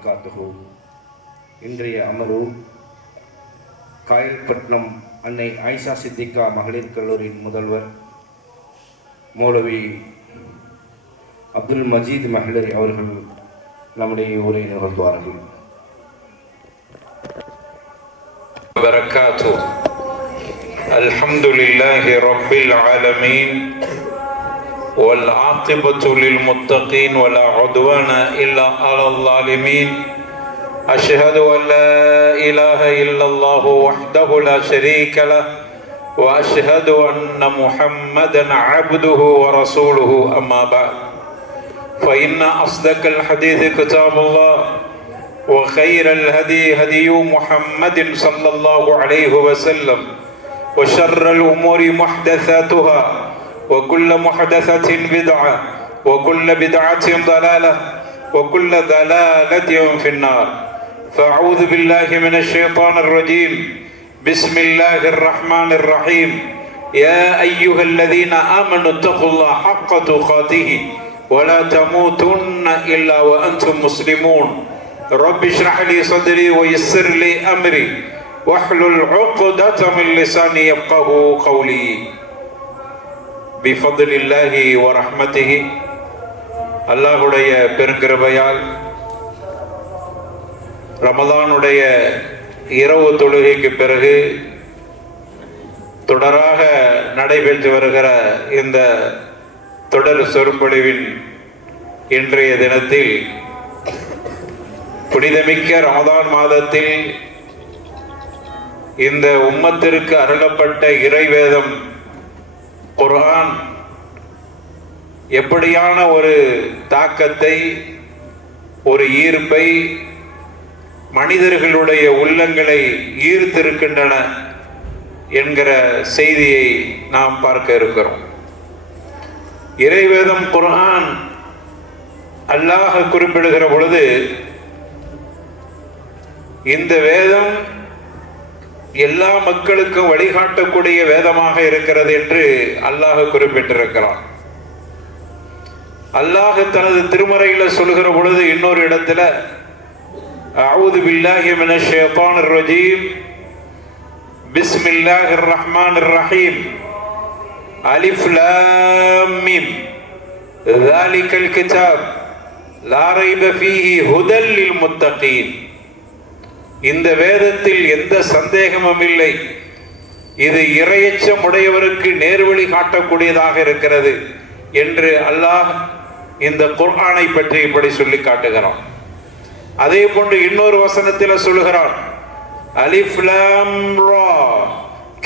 வபரகாத்துஹு. இன்றைய அமர்வு காயல்பட்டினம் அன்னை ஆயிஷா சித்திகா மகளிர் கல்லூரியின் முதல்வர் மௌலவி அப்துல் மஜீத் மஹ்லரி அவர்கள் நம்முடைய உரை நிகழ்த்துவார்கள். وبركاته. الحمد لله رب العالمين والعاقبة للمتقين ولا عدوان إلا على الظالمين. أشهد أن لا إله إلا الله وحده لا شريك له وأشهد أن محمدا عبده ورسوله. أما بعد فإن أصدق الحديث كتاب الله وخير الهدي هدي محمد صلى الله عليه وسلم وشر الأمور محدثاتها وكل محدثة بدعة وكل بدعة ضلالة وكل ضلالة في النار. فأعوذ بالله من الشيطان الرجيم. بسم الله الرحمن الرحيم. يا أيها الذين آمنوا اتقوا الله حق تقاته ولا تموتن إلا وأنتم مسلمون. رب اشرح لي صدري ويسر لي أمري واحلل عقدة من لساني يفقهوا قولي. بفضل الله ورحمته அல்லாஹ்வுடைய பெருங்கிருபையால் ரமலானுடைய இரவு தொழுகைக்கு பிறகு தொடராக நடைபெற்று வருகிற இந்த தொடர் சொற்பொழிவின் இன்றைய தினத்தில் புனிதமிக்க ரமதான் மாதத்தில் இந்த உம்மத்திற்கு அருளப்பட்ட இறைவேதம் குர்ஆன் எப்படியான ஒரு தாக்கத்தை, ஒரு ஈர்ப்பை மனிதர்களுடைய உள்ளங்களை ஈர்த்திருக்கின்றன என்கிற செய்தியை நாம் பார்க்க இருக்கிறோம். இறைவேதம் குர்ஆன் அல்லாஹ் குறிப்பிடுகிற பொழுது இந்த வேதம் எல்லா மக்களுக்கும் வழிகாட்டக்கூடிய வேதமாக இருக்கிறது என்று அல்லாஹ் குறிப்பிட்டிருக்கிறான். அல்லாஹ் தனது திருமறையில சொல்கிற பொழுது இன்னொரு இடத்துல அஊது பில்லாஹி மினஷ் ஷைத்தானிர் ரஜீம் பிஸ்மில்லாஹிர் ரஹ்மானிர் ரஹீம் அலிஃப் லாம் மீம் ذَلِكَ الْكِتَابُ لَا رَيْبَ فِيهِ هُدًى لِلْمُتَّقِينَ. இந்த வேதத்தில் எந்த சந்தேகமும் இல்லை, இது இறையச்சம் உடையவருக்கு நேர்வழி காட்டக்கூடியதாக இருக்கிறது என்று அல்லாஹ் இந்த குர்ஆனை பற்றி இப்படி சொல்லி காட்டுகிறான். அதே போன்று இன்னொரு வசனத்தில் சொல்கிறான், அலிஃப் லாம் ரா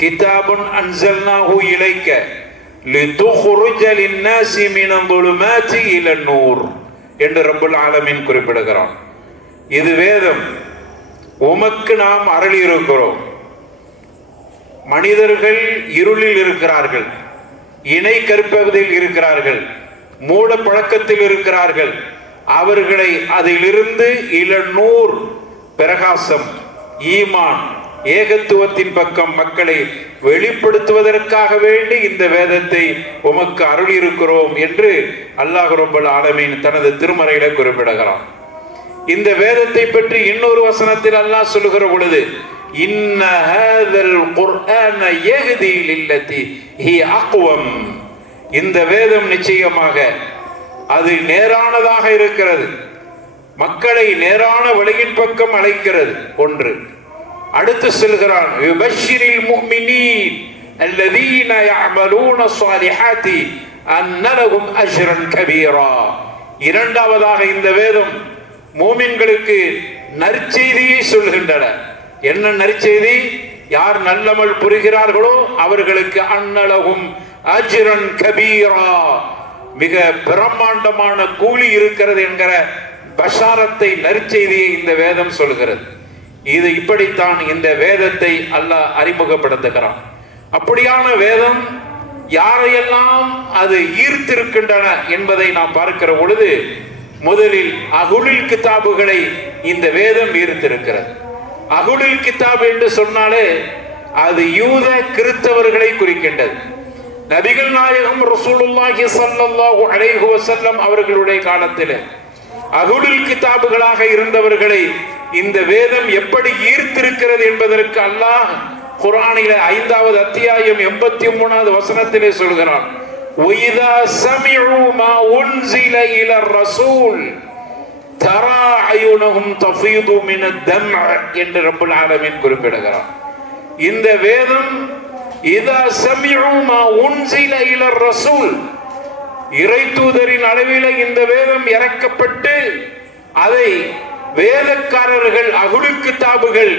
கிதாபுன் அன்ஸல்னாஹு இலைக்க லிதுக்ருஜ லின்னாஸி மினல் ظுலுமாத்தி இலன் நூர் என்று ரப்புல் ஆலமீன் குறிப்பிடுகிறான். இது வேதம், உமக்கு நாம் அருளி இருக்கிறோம். மனிதர்கள் இருளில் இருக்கிறார்கள், இணை கற்பிப்பதில் இருக்கிறார்கள், மூட பழக்கத்தில் இருக்கிறார்கள். அவர்களை அதிலிருந்து இளநூர் பிரகாசம், ஈமான், ஏகத்துவத்தின் பக்கம் மக்களை வெளிப்படுத்துவதற்காக வேண்டி இந்த வேதத்தை உமக்கு அருளி இருக்கிறோம் என்று அல்லாஹ் ரப்பல் ஆலமீன் தனது திருமறையில குறிப்பிடுகிறான். இந்த வேதத்தை பற்றி இன்னொரு வசனத்தில் அல்லாஹ் சொல்லுகிற பொழுது, இன்ன ஹாதல் குர்ஆன யஹ்தி லில்லதி ஹி அக்வம். இந்த வேதம் நிச்சயமாக அது நேரானதாக இருக்கிறது, மக்களை நேரான வழியின் பக்கம் அழைக்கிறது. ஒன்று. அடுத்து சொல்கிறான், யுபஷ்ஷிரில் முஃமினீன் அல்லதீன யஅமலூன ஸாலிஹாத்தி அன்ன லஹும் அஜ்ரன் கபீரா. இரண்டாவதாக இந்த வேதம் மூமின்களுக்கு நற்செய்தியை சொல்கின்றன. என்ன நற்செய்தி? யார் நல்லமல் புரிகிறார்களோ அவர்களுக்கு அன்னலகும் அஜ்ரன் கபீரா, மிக பிரம்மாண்டமான கூலி இருக்கிறது என்கிற பஷாரத்தை, நற்செய்தியை இந்த வேதம் சொல்கிறது. இது இப்படித்தான் இந்த வேதத்தை அல்லாஹ் அறிமுகப்படுத்துகிறான். அப்படியான வேதம் யாரையெல்லாம் அது ஈர்த்திருக்கின்றன என்பதை நாம் பார்க்கிற பொழுது, முதலில் அகுலில் கிதாபுகளை இந்த வேதம் ஈர்த்திருக்கிறது. அகுலில் கிதாப் என்று சொன்னாலே அது யூத கிறிஸ்தவர்களை குறிக்கின்றது. நபிகள் நாயகம் ரசூலுல்லாஹி ஸல்லல்லாஹு அலைஹி வஸல்லம் அவர்களுடைய காலத்தில் அஹ்லுல் கிதாபுகளாக இருந்தவர்களை இந்த வேதம் எப்படி ஈர்த்திருக்கிறது என்பதற்கு அல்லாஹ் குர்ஆனில 5வது அத்தியாயம் 83வது வசனத்திலே சொல்கிறான், وَإِذَا سَمِعُوا مَا أُنْزِلَ إِلَى الرَّسُولِ تَرَى أَعْيُنَهُمْ تَفِيضُ مِنَ الدَّمْعِ என்று ரப்புல் ஆலமீன் குறிப்பிடுகிறார். இந்த வேதம் إِذَا سَمِعُوا مَا أُنْزِلَ إِلَى الرَّسُولِ இறை தூதரின் அளவில் இந்த வேதம் இறக்கப்பட்டு அதை வேதக்காரர்கள் அஹ்லுல் கிதாபுகள்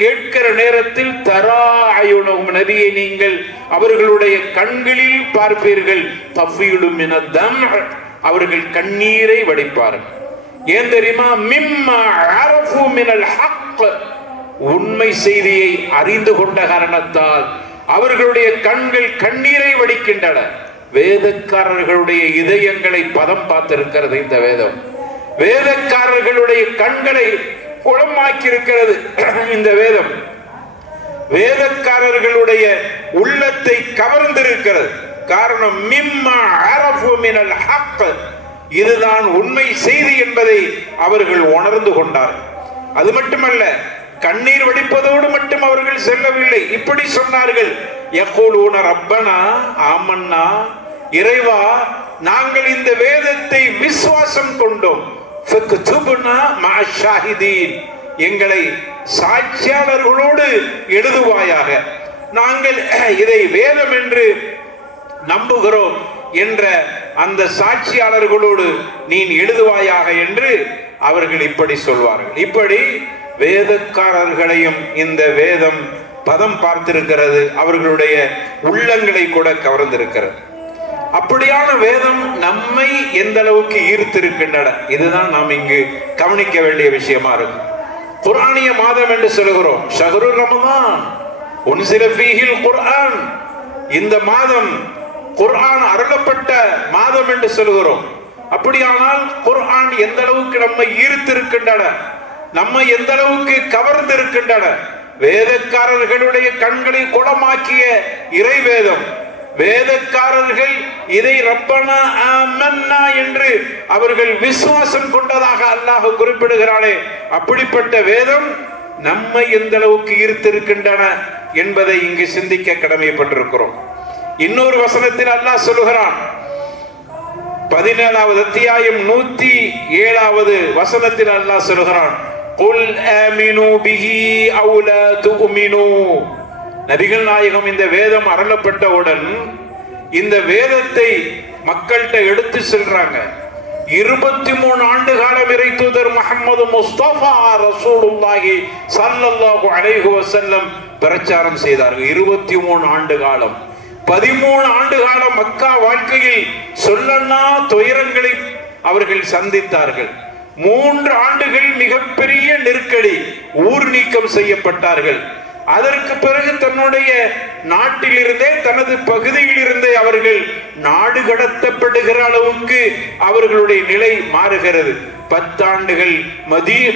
கேட்கிற நேரத்தில் தராயுனஹும் நபியை நீங்கள் அவர்களுடைய கண்களில் பார்ப்பீர்கள், தஃபீலு மினத் தம் அவர்கள் கண்ணீரை வடிப்பார்கள். ஏன் தெரியுமா? மிம்மா அரஃபு மினல் ஹக் உண்மை செய்தியை அறிந்து கொண்ட காரணத்தால் அவர்களுடைய கண்கள் கண்ணீரை வடிக்கின்றன. வேதக்காரர்களுடைய இதயங்களை பதம் பார்த்திருக்கிறது இந்த வேதம். வேதக்காரர்களுடைய கண்களை குளமாக்கி இருக்கிறது இந்த வேதம். வேதக்காரர்களுடைய உள்ளத்தை கவர்ந்திருக்கிறது. காரணம் மிம்மா அரஃபு மினல் ஹக், இதுதான் உண்மை செய்தி என்பதை அவர்கள் உணர்ந்து கொண்டார்கள். அது மட்டுமல்ல, கண்ணீர் வடிப்பதோடு மட்டும் அவர்கள் செல்லவில்லை. இப்படி சொன்னார்கள், யகூலூன ரப்பனா ஆமன்னா, இறைவா நாங்கள் இந்த வேதத்தை விசுவாசம் கொண்டோம், ஃபக்துப்னா மஅ ஷாஹிதீன் எங்களை சாட்சியாளர்களோடு எழுதுவாயாக, நாங்கள் இதை வேதம் என்று நம்புகிறோம் என்ற அந்த சாட்சியாளர்களோடு நீ எழுதுவாயாக என்று அவர்கள் இப்படி சொல்வார்கள். இப்படி வேதக்காரர்களையும் இந்த வேதம் பதம் பார்த்திருக்கிறது, அவர்களுடைய உள்ளங்களை கூட கவர்ந்திருக்கிறது. அப்படியான வேதம் நம்மை எந்த அளவுக்கு ஈர்த்திருக்கின்றன, இதுதான் நாம் இங்கு கவனிக்க வேண்டிய விஷயமா இருக்கு. குர்ஆனிய மாதம் என்று சொல்கிறோம், ஷஹ்ரு ரமதான் உன்சில ஃபீஹில் குர்ஆன், இந்த மாதம் குர்ஆன் அருளப்பட்ட மாதம் என்று சொல்கிறோம். அப்படியானால் குர்ஆன் எந்த அளவுக்கு நம்மை ஈர்த்திருக்கின்றன, நம்மை எந்த அளவுக்கு கவர்ந்திருக்கின்றன. வேதக்காரர்களுடைய கண்களை குளமாக்கிய இறை வேதம், வேதக்காரர்கள் இதை ரப்பனா ஆமன்னா என்று அவர்கள் விசுவாசம் கொண்டதாக அல்லாஹ் குறிப்பிடுகிறானே, அப்படிப்பட்ட வேதம் நம்மை எந்த அளவுக்கு ஈர்த்திருக்கின்றன என்பதை இங்கு சிந்திக்க கடமைப்பட்டிருக்கிறோம். இன்னொரு வசனத்தில் அல்லாஹ் சொல்லுகிறான், 17வது அத்தியாயம் 107வது வசனத்தில் அல்லாஹ் சொல்லுகிறான், குல் ஆமினு பிஹி அவ் லா துமினு. நபிகள் நாயகம் இந்த வேதம் அருளப்பட்டவுடன் இந்த வேதத்தை மக்கள்கிட்ட எடுத்து செல்றாங்க. 23 ஆண்டு காலம் இறை தூதர் முஹம்மது முஸ்தபா ரசூலுல்லாஹி ஸல்லல்லாஹு அலைஹி வஸல்லம் பிரச்சாரம் செய்தார்கள். 23 ஆண்டு காலம், 13 ஆண்டு காலம் மக்கா வாழ்க்கையில் சொல்லனா துயரங்களை அவர்கள் சந்தித்தார்கள். 3 ஆண்டுகள் மிகப்பெரிய நெருக்கடி, ஊர் நீக்கம் செய்யப்பட்டார்கள். அதற்கு பிறகு தன்னுடைய நாட்டிலிருந்தே, தனது பகுதியில் இருந்தே அவர்கள் நாடு கடத்தப்படுகிற அளவுக்கு அவர்களுடைய நிலை மாறுகிறது. 10 ஆண்டுகள்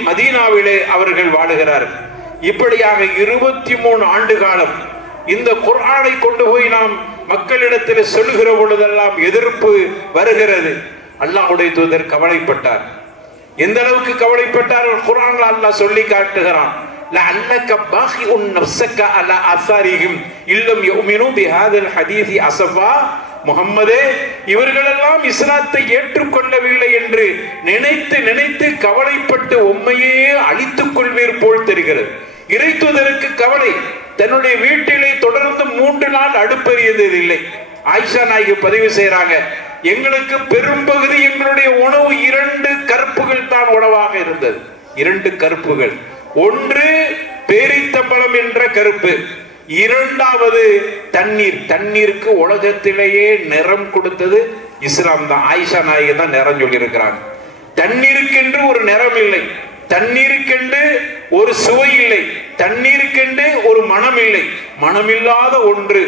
மதீனாவிலே அவர்கள் வாழுகிறார்கள். இப்படியாக 23 ஆண்டு காலம் இந்த குர்ஆனை கொண்டு போய் நாம் மக்களிடத்தில் சொல்லுகிற பொழுதெல்லாம் எதிர்ப்பு வருகிறது. அல்லாஹ்வுடைய தூதர் கவலைப்பட்டார். எந்த அளவுக்கு கவலைப்பட்டார்கள் குர்ஆன்ல அல்லாஹ் சொல்லி காட்டுகிறான், لعلك باخع نفسك على آثارهم إن لم يؤمنوا بهذا الحديث أسفا. முஹம்மதே, இவர்களெல்லாம் இஸ்லாத்தை ஏற்றுக்கொள்ளவில்லை என்று நினைத்து நினைத்து கவலைப்பட்டு உம்மையே அழித்துக் கொள்வீர் போல் தெரிகிறது. இறை தூதருக்கு கவலை. தன்னுடைய வீட்டிலே தொடர்ந்து 3 நாள் அடுப்பெரியது இல்லை. ஆயிஷா நாயகி பதிவு செய்யறாங்க, எங்களுக்கு பெரும்பகுதி எங்களுடைய உணவு 2 கருப்புகள் தான் உணவாக இருந்தது. 2 கருப்புகள். ஒன்று பேரித்தம்பழம் என்ற கருப்பு, 2வது தண்ணீர். தண்ணீருக்கு உலகத்திலேயே நிறம் கொடுத்தது இஸ்லாம் தான். ஆயிஷா நாயகி தான் நிறம் சொல்லி இருக்கிறாங்க. தண்ணீருக்கென்று ஒரு நிறம் இல்லை, தண்ணீருக்கென்று ஒரு சுவை இல்லை, தண்ணீருக்கென்று ஒரு மனம் இல்லை. மனமில்லாத ஒன்று,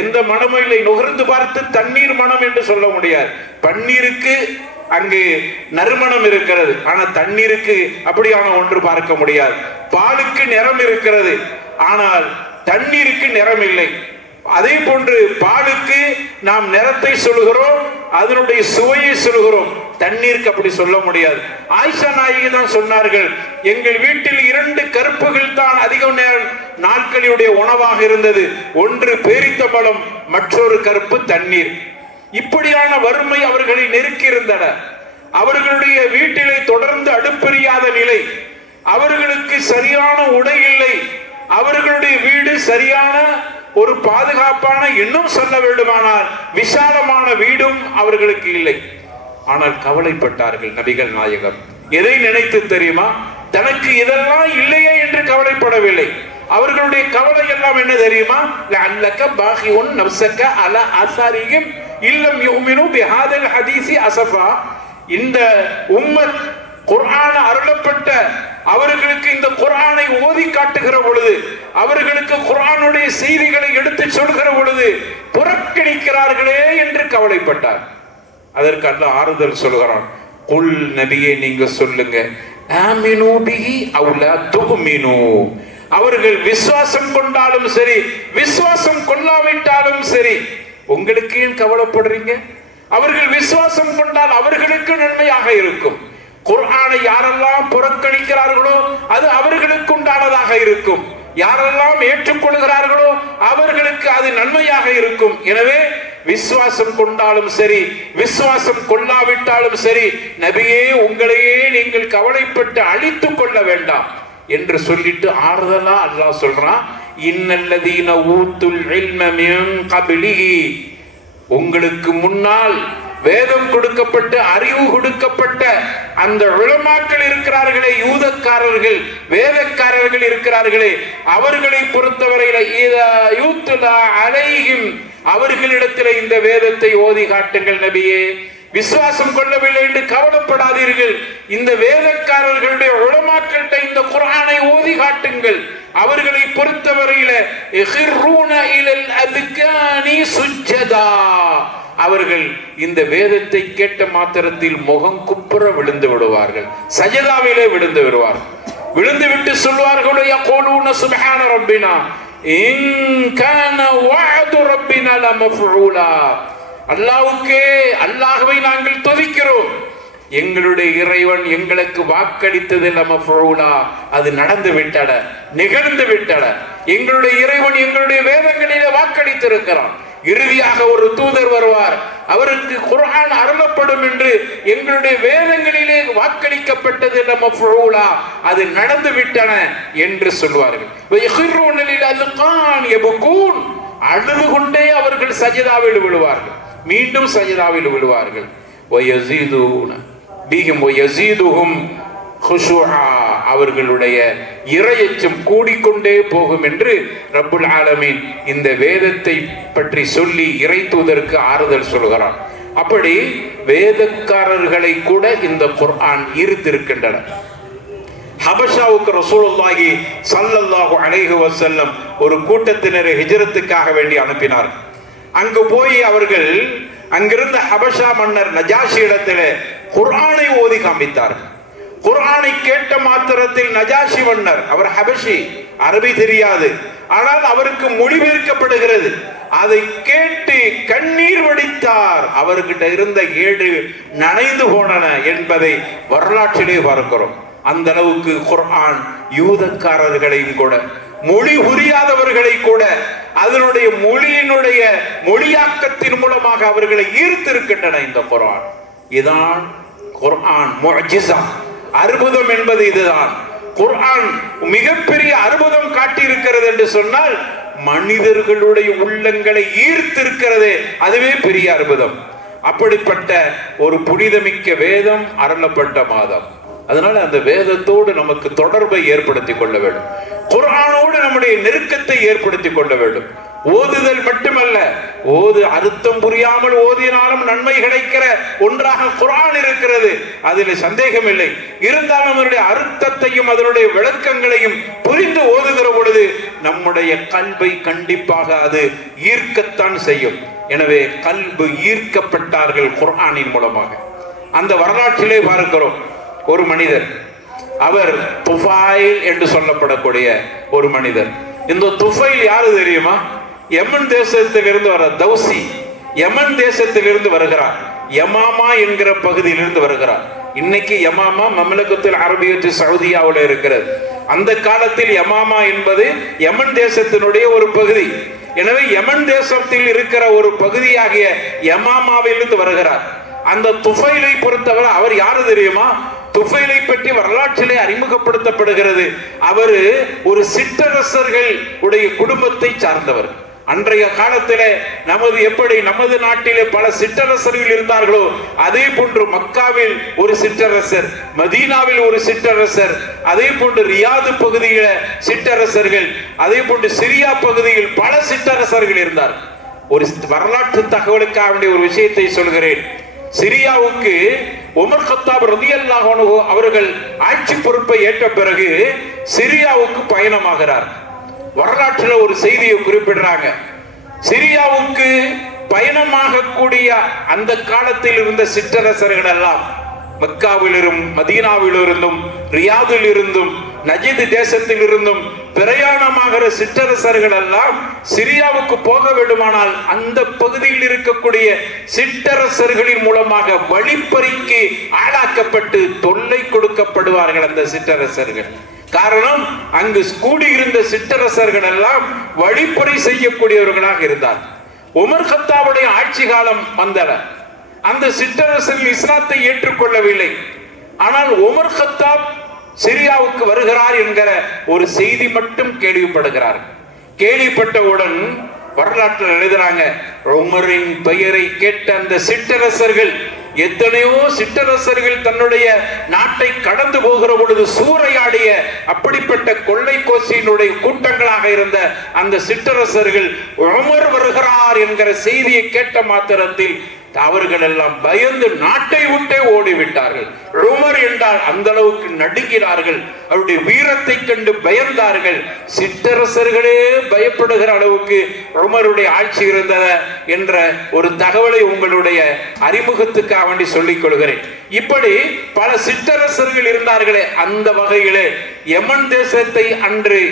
எந்த மனமும் இல்லை. நுகர்ந்து பார்த்து தண்ணீர் மனம் என்று சொல்ல முடியாது. பன்னீருக்கு அங்கு நறுமணம் இருக்கிறது, ஆனா தண்ணீருக்கு அப்படியான ஒன்று பார்க்க முடியாது. பாலுக்கு நிறம் இருக்கிறது, ஆனால் தண்ணீருக்கு நிறம் இல்லை. அதே போன்று பாலுக்கு நாம் நிறத்தை சொல்கிறோம், அதனுடைய சுவையை சொல்கிறோம். தண்ணீருக்கு அப்படி சொல்ல முடியாது. ஆயிஷா நாயகி தான் சொன்னார்கள், எங்கள் வீட்டில் 2 கருப்புகள் தான் அதிக நேரம் நாட்களுடைய உணவாக இருந்தது. ஒன்று பேரித்தம்பழம், மற்றொரு கருப்பு தண்ணீர். இப்படியான வறுமை அவர்களை நெருக்கி இருந்தன. அவர்களுடைய வீட்டிலே தொடர்ந்து அடுப்பெரியாத நிலை, அவர்களுக்கு சரியான உடை இல்லை, அவர்களுடைய வீடு சரியான ஒரு பாதுகாப்பான, இன்னும் சொல்ல வேண்டுமானால் விசாலமான வீடும் அவர்களுக்கு இல்லை. ஆனால் கவலைப்பட்டார்கள் நபிகள் நாயகம். எதை நினைத்து தெரியுமா? தனக்கு இதெல்லாம் இல்லையே என்று கவலைப்படவில்லை. அவர்களுடைய கவலை எல்லாம் என்ன தெரியுமா? லஅல்லக பாகிஉன் நஃப்ஸக அலா ஆசாரிஹிம் இல்லம் யுமினு பிஹாதல் ஹதீஸி அஸஃபா. இந்த உம்மத் குர்ஆன் அருளப்பட்ட அவர்களுக்கு இந்த குர்ஆனை ஓதி காட்டுகிற பொழுது, அவர்களுக்கு குர்ஆனுடைய செய்திகளை எடுத்து சொல்கிற பொழுது புறக்கணிக்கிறார்களே என்று கவலைப்பட்டார். அதற்கு அல்லாஹ் ஆறுதல் சொல்கிறான். குல் நபியே, நீங்க சொல்லுங்க, ஆமினு பிஹி அவ் லா துமினு. அவர்கள் விசுவாசம் கொண்டாலும் சரி, விசுவாசம் கொள்ளாவிட்டாலும் சரி, உங்களுக்கு ஏன் கவலைப்படுறீங்க? அவர்கள் விசுவாசம் கொண்டால் அவர்களுக்கு நன்மையாக இருக்கும். குர்ஆனை யாரெல்லாம் புறக்கணிக்கிறார்களோ அது அவர்களுக்கு உண்டானதாக இருக்கும். யாரெல்லாம் ஏற்றுக்கொள்கிறார்களோ அவர்களுக்கு அது நன்மையாக இருக்கும். எனவே விசுவாசம் கொண்டாலும் சரி, விசுவாசம் கொள்ளாவிட்டாலும் சரி, நபியே உங்களையே நீங்கள் கவலைப்பட்டு அழித்துக் கொள்ள வேண்டாம் என்று சொல்லிட்டு ஆறுதலா அல்லாஹ் சொல்றான், இன்னல்லதீன ஊத்துல் இல்ம மின் கப்லிஹி. உங்களுக்கு முன்னால் வேதம் கொடுக்கப்பட்ட, அறிவு கொடுக்கப்பட்ட அந்த உலமாக்கள் இருக்கிறார்களே, யூதக்காரர்கள், வேதக்காரர்கள் இருக்கிறார்களே, அவர்களை பொறுத்தவரையில அலைஹிம், அவர்களிடத்தில் இந்த வேதத்தை ஓதி காட்டுங்கள் நபியே. விசுவாசம் கொள்ளவில்லை என்று கவலைப்படாதீர்கள். இந்த வேதக்காரர்களுடைய உலமாக்கள்கிட்ட இந்த குர்ஆனை ஓதி காட்டுங்கள். அவர்களை பொறுத்தவரையில இஹிர்ரூன இலல் அத்கானி சுஜ்ஜதா, அவர்கள் இந்த வேதத்தை கேட்ட மாத்திரத்தில் முகம் குப்புற விழுந்து விடுவார்கள், சஜதாவிலே விழுந்து விடுவார்கள். விழுந்து விட்டு சொல்வார்கள், யகூலூன சுப்ஹான ரப்பினா இன் கான வஅது ரப்பினா லமஃஊலா. அல்லாஹ்வுக்கே, அல்லாஹ்வை நாங்கள் துதிக்கிறோம், எங்களுடைய இறைவன் எங்களுக்கு வாக்களித்தது லமஃஊலா, அது நடந்து விட்டட, நிகழ்ந்து விட்டட. எங்களுடைய இறைவன் எங்களுடைய வேதங்களிலே வாக்களித்திருக்கிறான். இறுதியாக ஒரு தூதர் வருவார், அவருக்கு குர்ஆன் அருளப்படும் என்று எங்களுடைய வேதங்களிலே வாக்களிக்கப்பட்டது லமஃஊலா, அது நடந்து விட்டன என்று சொல்வார்கள். வயஹிரூன லில் அல்கான் யபகூன், அழுது கொண்டே அவர்கள் சஜதாவில் விழுவார்கள், மீண்டும் சஜதாவில் விழுவார்கள். வயஸீதுன பிஹிம் வயஸீதுஹும் குஷூஆ, அவர்களுடைய இறையச்சம் கூடிக்கொண்டே போகும் என்று ரப்புல் ஆலமீன் இந்த வேதத்தை பற்றி சொல்லி இறை தூதருக்கு ஆறுதல் சொல்கிறார். அப்படி வேதக்காரர்களை கூட இந்த குர்ஆன் ஈர்த்திருக்கின்றன. ஹபஷாவுக்கு ரசூலுல்லாஹி ஸல்லல்லாஹு அலைஹி வஸல்லம் ஒரு கூட்டத்தினரை ஹிஜ்ரத்துக்காக வேண்டி அனுப்பினார். அங்கு போய் அவர்கள் அங்கிருந்த ஹபஷா மன்னர் நஜாஷி இடத்திலே குர்ஆனை ஓதி காண்பித்தார்கள். குர்ஆனை கேட்ட மாத்திரத்தில் நஜாஷி மன்னர், அவர் ஹபஷி, அரபி தெரியாது, ஆனால் அவருக்கு மொழிபெயர்க்கப்படுகிறது, அதை கேட்டு கண்ணீர் வடித்தார். அவர்கிட்ட இருந்த 7 நனைந்து போனன என்பதை வரலாற்றிலே பார்க்கிறோம். அந்த அளவுக்கு குர்ஆன் யூதக்காரர்களையும் கூட, மொழி புரியாதவர்களை கூட அதனுடைய மொழியினுடைய மொழியாக்கத்தின் மூலமாக அவர்களை ஈர்த்திருக்கின்றன இந்த குர்ஆன். இதுதான் குர்ஆன் முஅஜிஸா, அற்புதம் என்பது இதுதான். குர்ஆன் மிகப்பெரிய அற்புதம் காட்டியிருக்கிறது என்று சொன்னால் மனிதர்களுடைய உள்ளங்களை ஈர்த்திருக்கிறது, அதுவே பெரிய அற்புதம். அப்படிப்பட்ட ஒரு புனிதமிக்க வேதம் அருளப்பட்ட மாதம். அதனால அந்த வேதத்தோடு நமக்கு தொடர்பை ஏற்படுத்திக் கொள்ள வேண்டும், குர்ஆனோடு நம்முடைய நெருக்கத்தை ஏற்படுத்திக் கொள்ள வேண்டும். ஓதுதல் மட்டுமல்ல, அர்த்தம் புரியாமல் ஓதினாலும் நன்மை கிடைக்கிற ஒன்றாக குர்ஆன் இருக்கிறது, அதில் சந்தேகம் இல்லை. இருந்தாலும் அதனுடைய அர்த்தத்தையும் அதனுடைய விளக்கங்களையும் புரிந்து ஓதுகிற பொழுது நம்முடைய கல்வை கண்டிப்பாக அது ஈர்க்கத்தான் செய்யும். எனவே கல்பு ஈர்க்கப்பட்டார்கள் குர்ஆனின் மூலமாக. அந்த வரலாற்றிலே பார்க்கிறோம், ஒரு மனிதர், அவர் துஃபைல் என்று சொல்லப்படக்கூடிய ஒரு மனிதர். இந்த துஃபைல் யாரு தெரியுமா? யமன் தேசத்திலிருந்து வர தௌசி, யமன் தேசத்திலிருந்து வருகிறார். யமாமா என்கிற பகுதியிலிருந்து வருகிறார். இன்னைக்கு யமாமா மம்லகத்துல் அரபியத்து சவுதியாவில் இருக்கிறது. அந்த காலத்தில் யமாமா என்பது யமன் தேசத்தினுடைய ஒரு பகுதி. எனவே யமன் தேசத்தில் இருக்கிற ஒரு பகுதியாகிய யமாமாவிலிருந்து வருகிறார். அந்த துஃபைலை பொறுத்தவரை அவர் யாரு தெரியுமா? துஃபைலை பற்றி வரலாற்றிலே அறிமுகப்படுத்தப்படுகிறது. அவரு ஒரு சிற்றரசர்கள் உடைய குடும்பத்தை சார்ந்தவர். அன்றைய காலத்திலே நமது நாட்டிலே பல சிற்றரசர்கள் இருந்தார்களோ அதே போன்று மக்காவில் ஒரு சிற்றரசர், மதீனாவில் ஒரு சிற்றரசர், அதே போன்று ரியாது பகுதியில சிற்றரசர்கள், அதே போன்று சிரியா பகுதியில் பல சிற்றரசர்கள் இருந்தார். ஒரு வரலாற்று தகவலுக்காக வேண்டிய ஒரு விஷயத்தை சொல்கிறேன். சிரியாவுக்கு உமர் கத்தாப் ரலியல்லாஹு அன்ஹு அவர்கள் ஆட்சி பொறுப்பை ஏற்ற பிறகு சிரியாவுக்கு பயணமாகிறார். வரலாற்றுல ஒரு செய்தியை குறிப்பிடுறாங்க. சிரியாவுக்கு பயணமாக கூடிய அந்த காலத்தில் இருந்த சிற்றரசர்கள் எல்லாம் மக்காவிலிருந்தும் மதீனாவிலிருந்தும் ரியாதில் இருந்தும் நஜித் தேசத்தில் இருந்தும் பிரயாணமாகிற சிற்றரசர்கள் எல்லாம் சிரியாவுக்கு போக வேண்டுமானால் அந்த பகுதியில் இருக்கக்கூடிய சிற்றரசர்களின் மூலமாக வழிப்பறிக்கு ஆளாக்கப்பட்டு தொல்லை கொடுக்கப்படுவார்கள் அந்த சிற்றரசர்கள். காரணம், அங்கு கூடியிருந்த சிற்றரசர்கள் எல்லாம் வழிப்பறி செய்யக்கூடியவர்களாக இருந்தார். உமர் கத்தாவுடைய ஆட்சி காலம் வந்தன. அந்த சிற்றரசர்கள் இஸ்லாத்தை ஏற்றுக்கொள்ளவில்லை. ஆனால் உமர் கத்தாப் சிரியாவுக்கு வருகிறார் என்கிற ஒரு செய்தி மட்டும் கேள்விப்படுகிறார். கேள்விப்பட்டவுடன் வரலாற்றில் எழுதுறாங்க, உமரின் பெயரை கேட்ட அந்த சிற்றரசர்கள், எத்தனையோ சிற்றரசர்கள் தன்னுடைய நாட்டை கடந்து போகிற பொழுது சூறையாடிய அப்படிப்பட்ட கொள்ளை கோசியினுடைய கூட்டங்களாக இருந்த அந்த சிற்றரசர்கள் உமர் வருகிறார் என்கிற செய்தியை கேட்ட மாத்திரத்தில் அவர்கள் எல்லாம் பயந்து நாட்டை விட்டே ஓடிவிட்டார்கள். உமர் என்றால் அந்த அளவுக்கு நடுங்கினார்கள். அவருடைய வீரத்தை கண்டு பயந்தார்கள். சிற்றரசர்களே பயப்படுகிற அளவுக்கு உமருடைய ஆட்சி இருந்தத என்ற ஒரு தகவலை உங்களுடைய அறிமுகத்துக்காக வேண்டி சொல்லிக் கொள்கிறேன். இப்படி பல சிற்றரசர்கள் இருந்தார்களே, அந்த வகையிலே யமன் தேசத்தை அன்று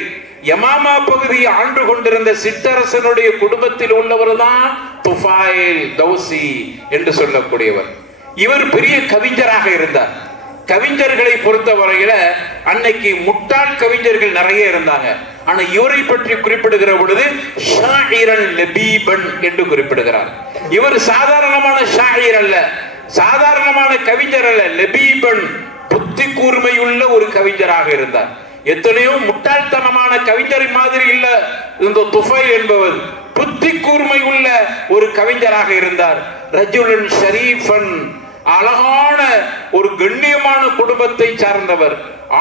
யமாமா பகுதியை ஆண்டு கொண்டிருந்த சிற்றரசனுடைய குடும்பத்தில் உள்ளவர் தான் துஃபைல் தௌசி என்று சொல்லக்கூடியவர். இவர் பெரிய கவிஞராக இருந்தார். கவிஞர்களை பொறுத்தவரையில அன்னைக்கு முட்டாள் கவிஞர்கள் நிறைய இருந்தாங்க. ஆனா இவரை பற்றி குறிப்பிடுகிற பொழுது ஷாயிரன் லபீபன் என்று குறிப்பிடுகிறார். இவர் சாதாரணமான ஷாயிர் அல்ல, சாதாரணமான கவிஞர் அல்ல, லபீபன் புத்தி கூர்மையுள்ள ஒரு கவிஞராக இருந்தார். எத்தனையோ முட்டாள்தனமான கவிஞர் மாதிரி இல்ல இந்த துஃபைல் என்பவர், புத்தி கூர்மை உள்ள ஒரு கவிஞராக இருந்தார். ரஜுலன் ஷரீஃபன், அழகான ஒரு கண்ணியமான குடும்பத்தை சார்ந்தவர்,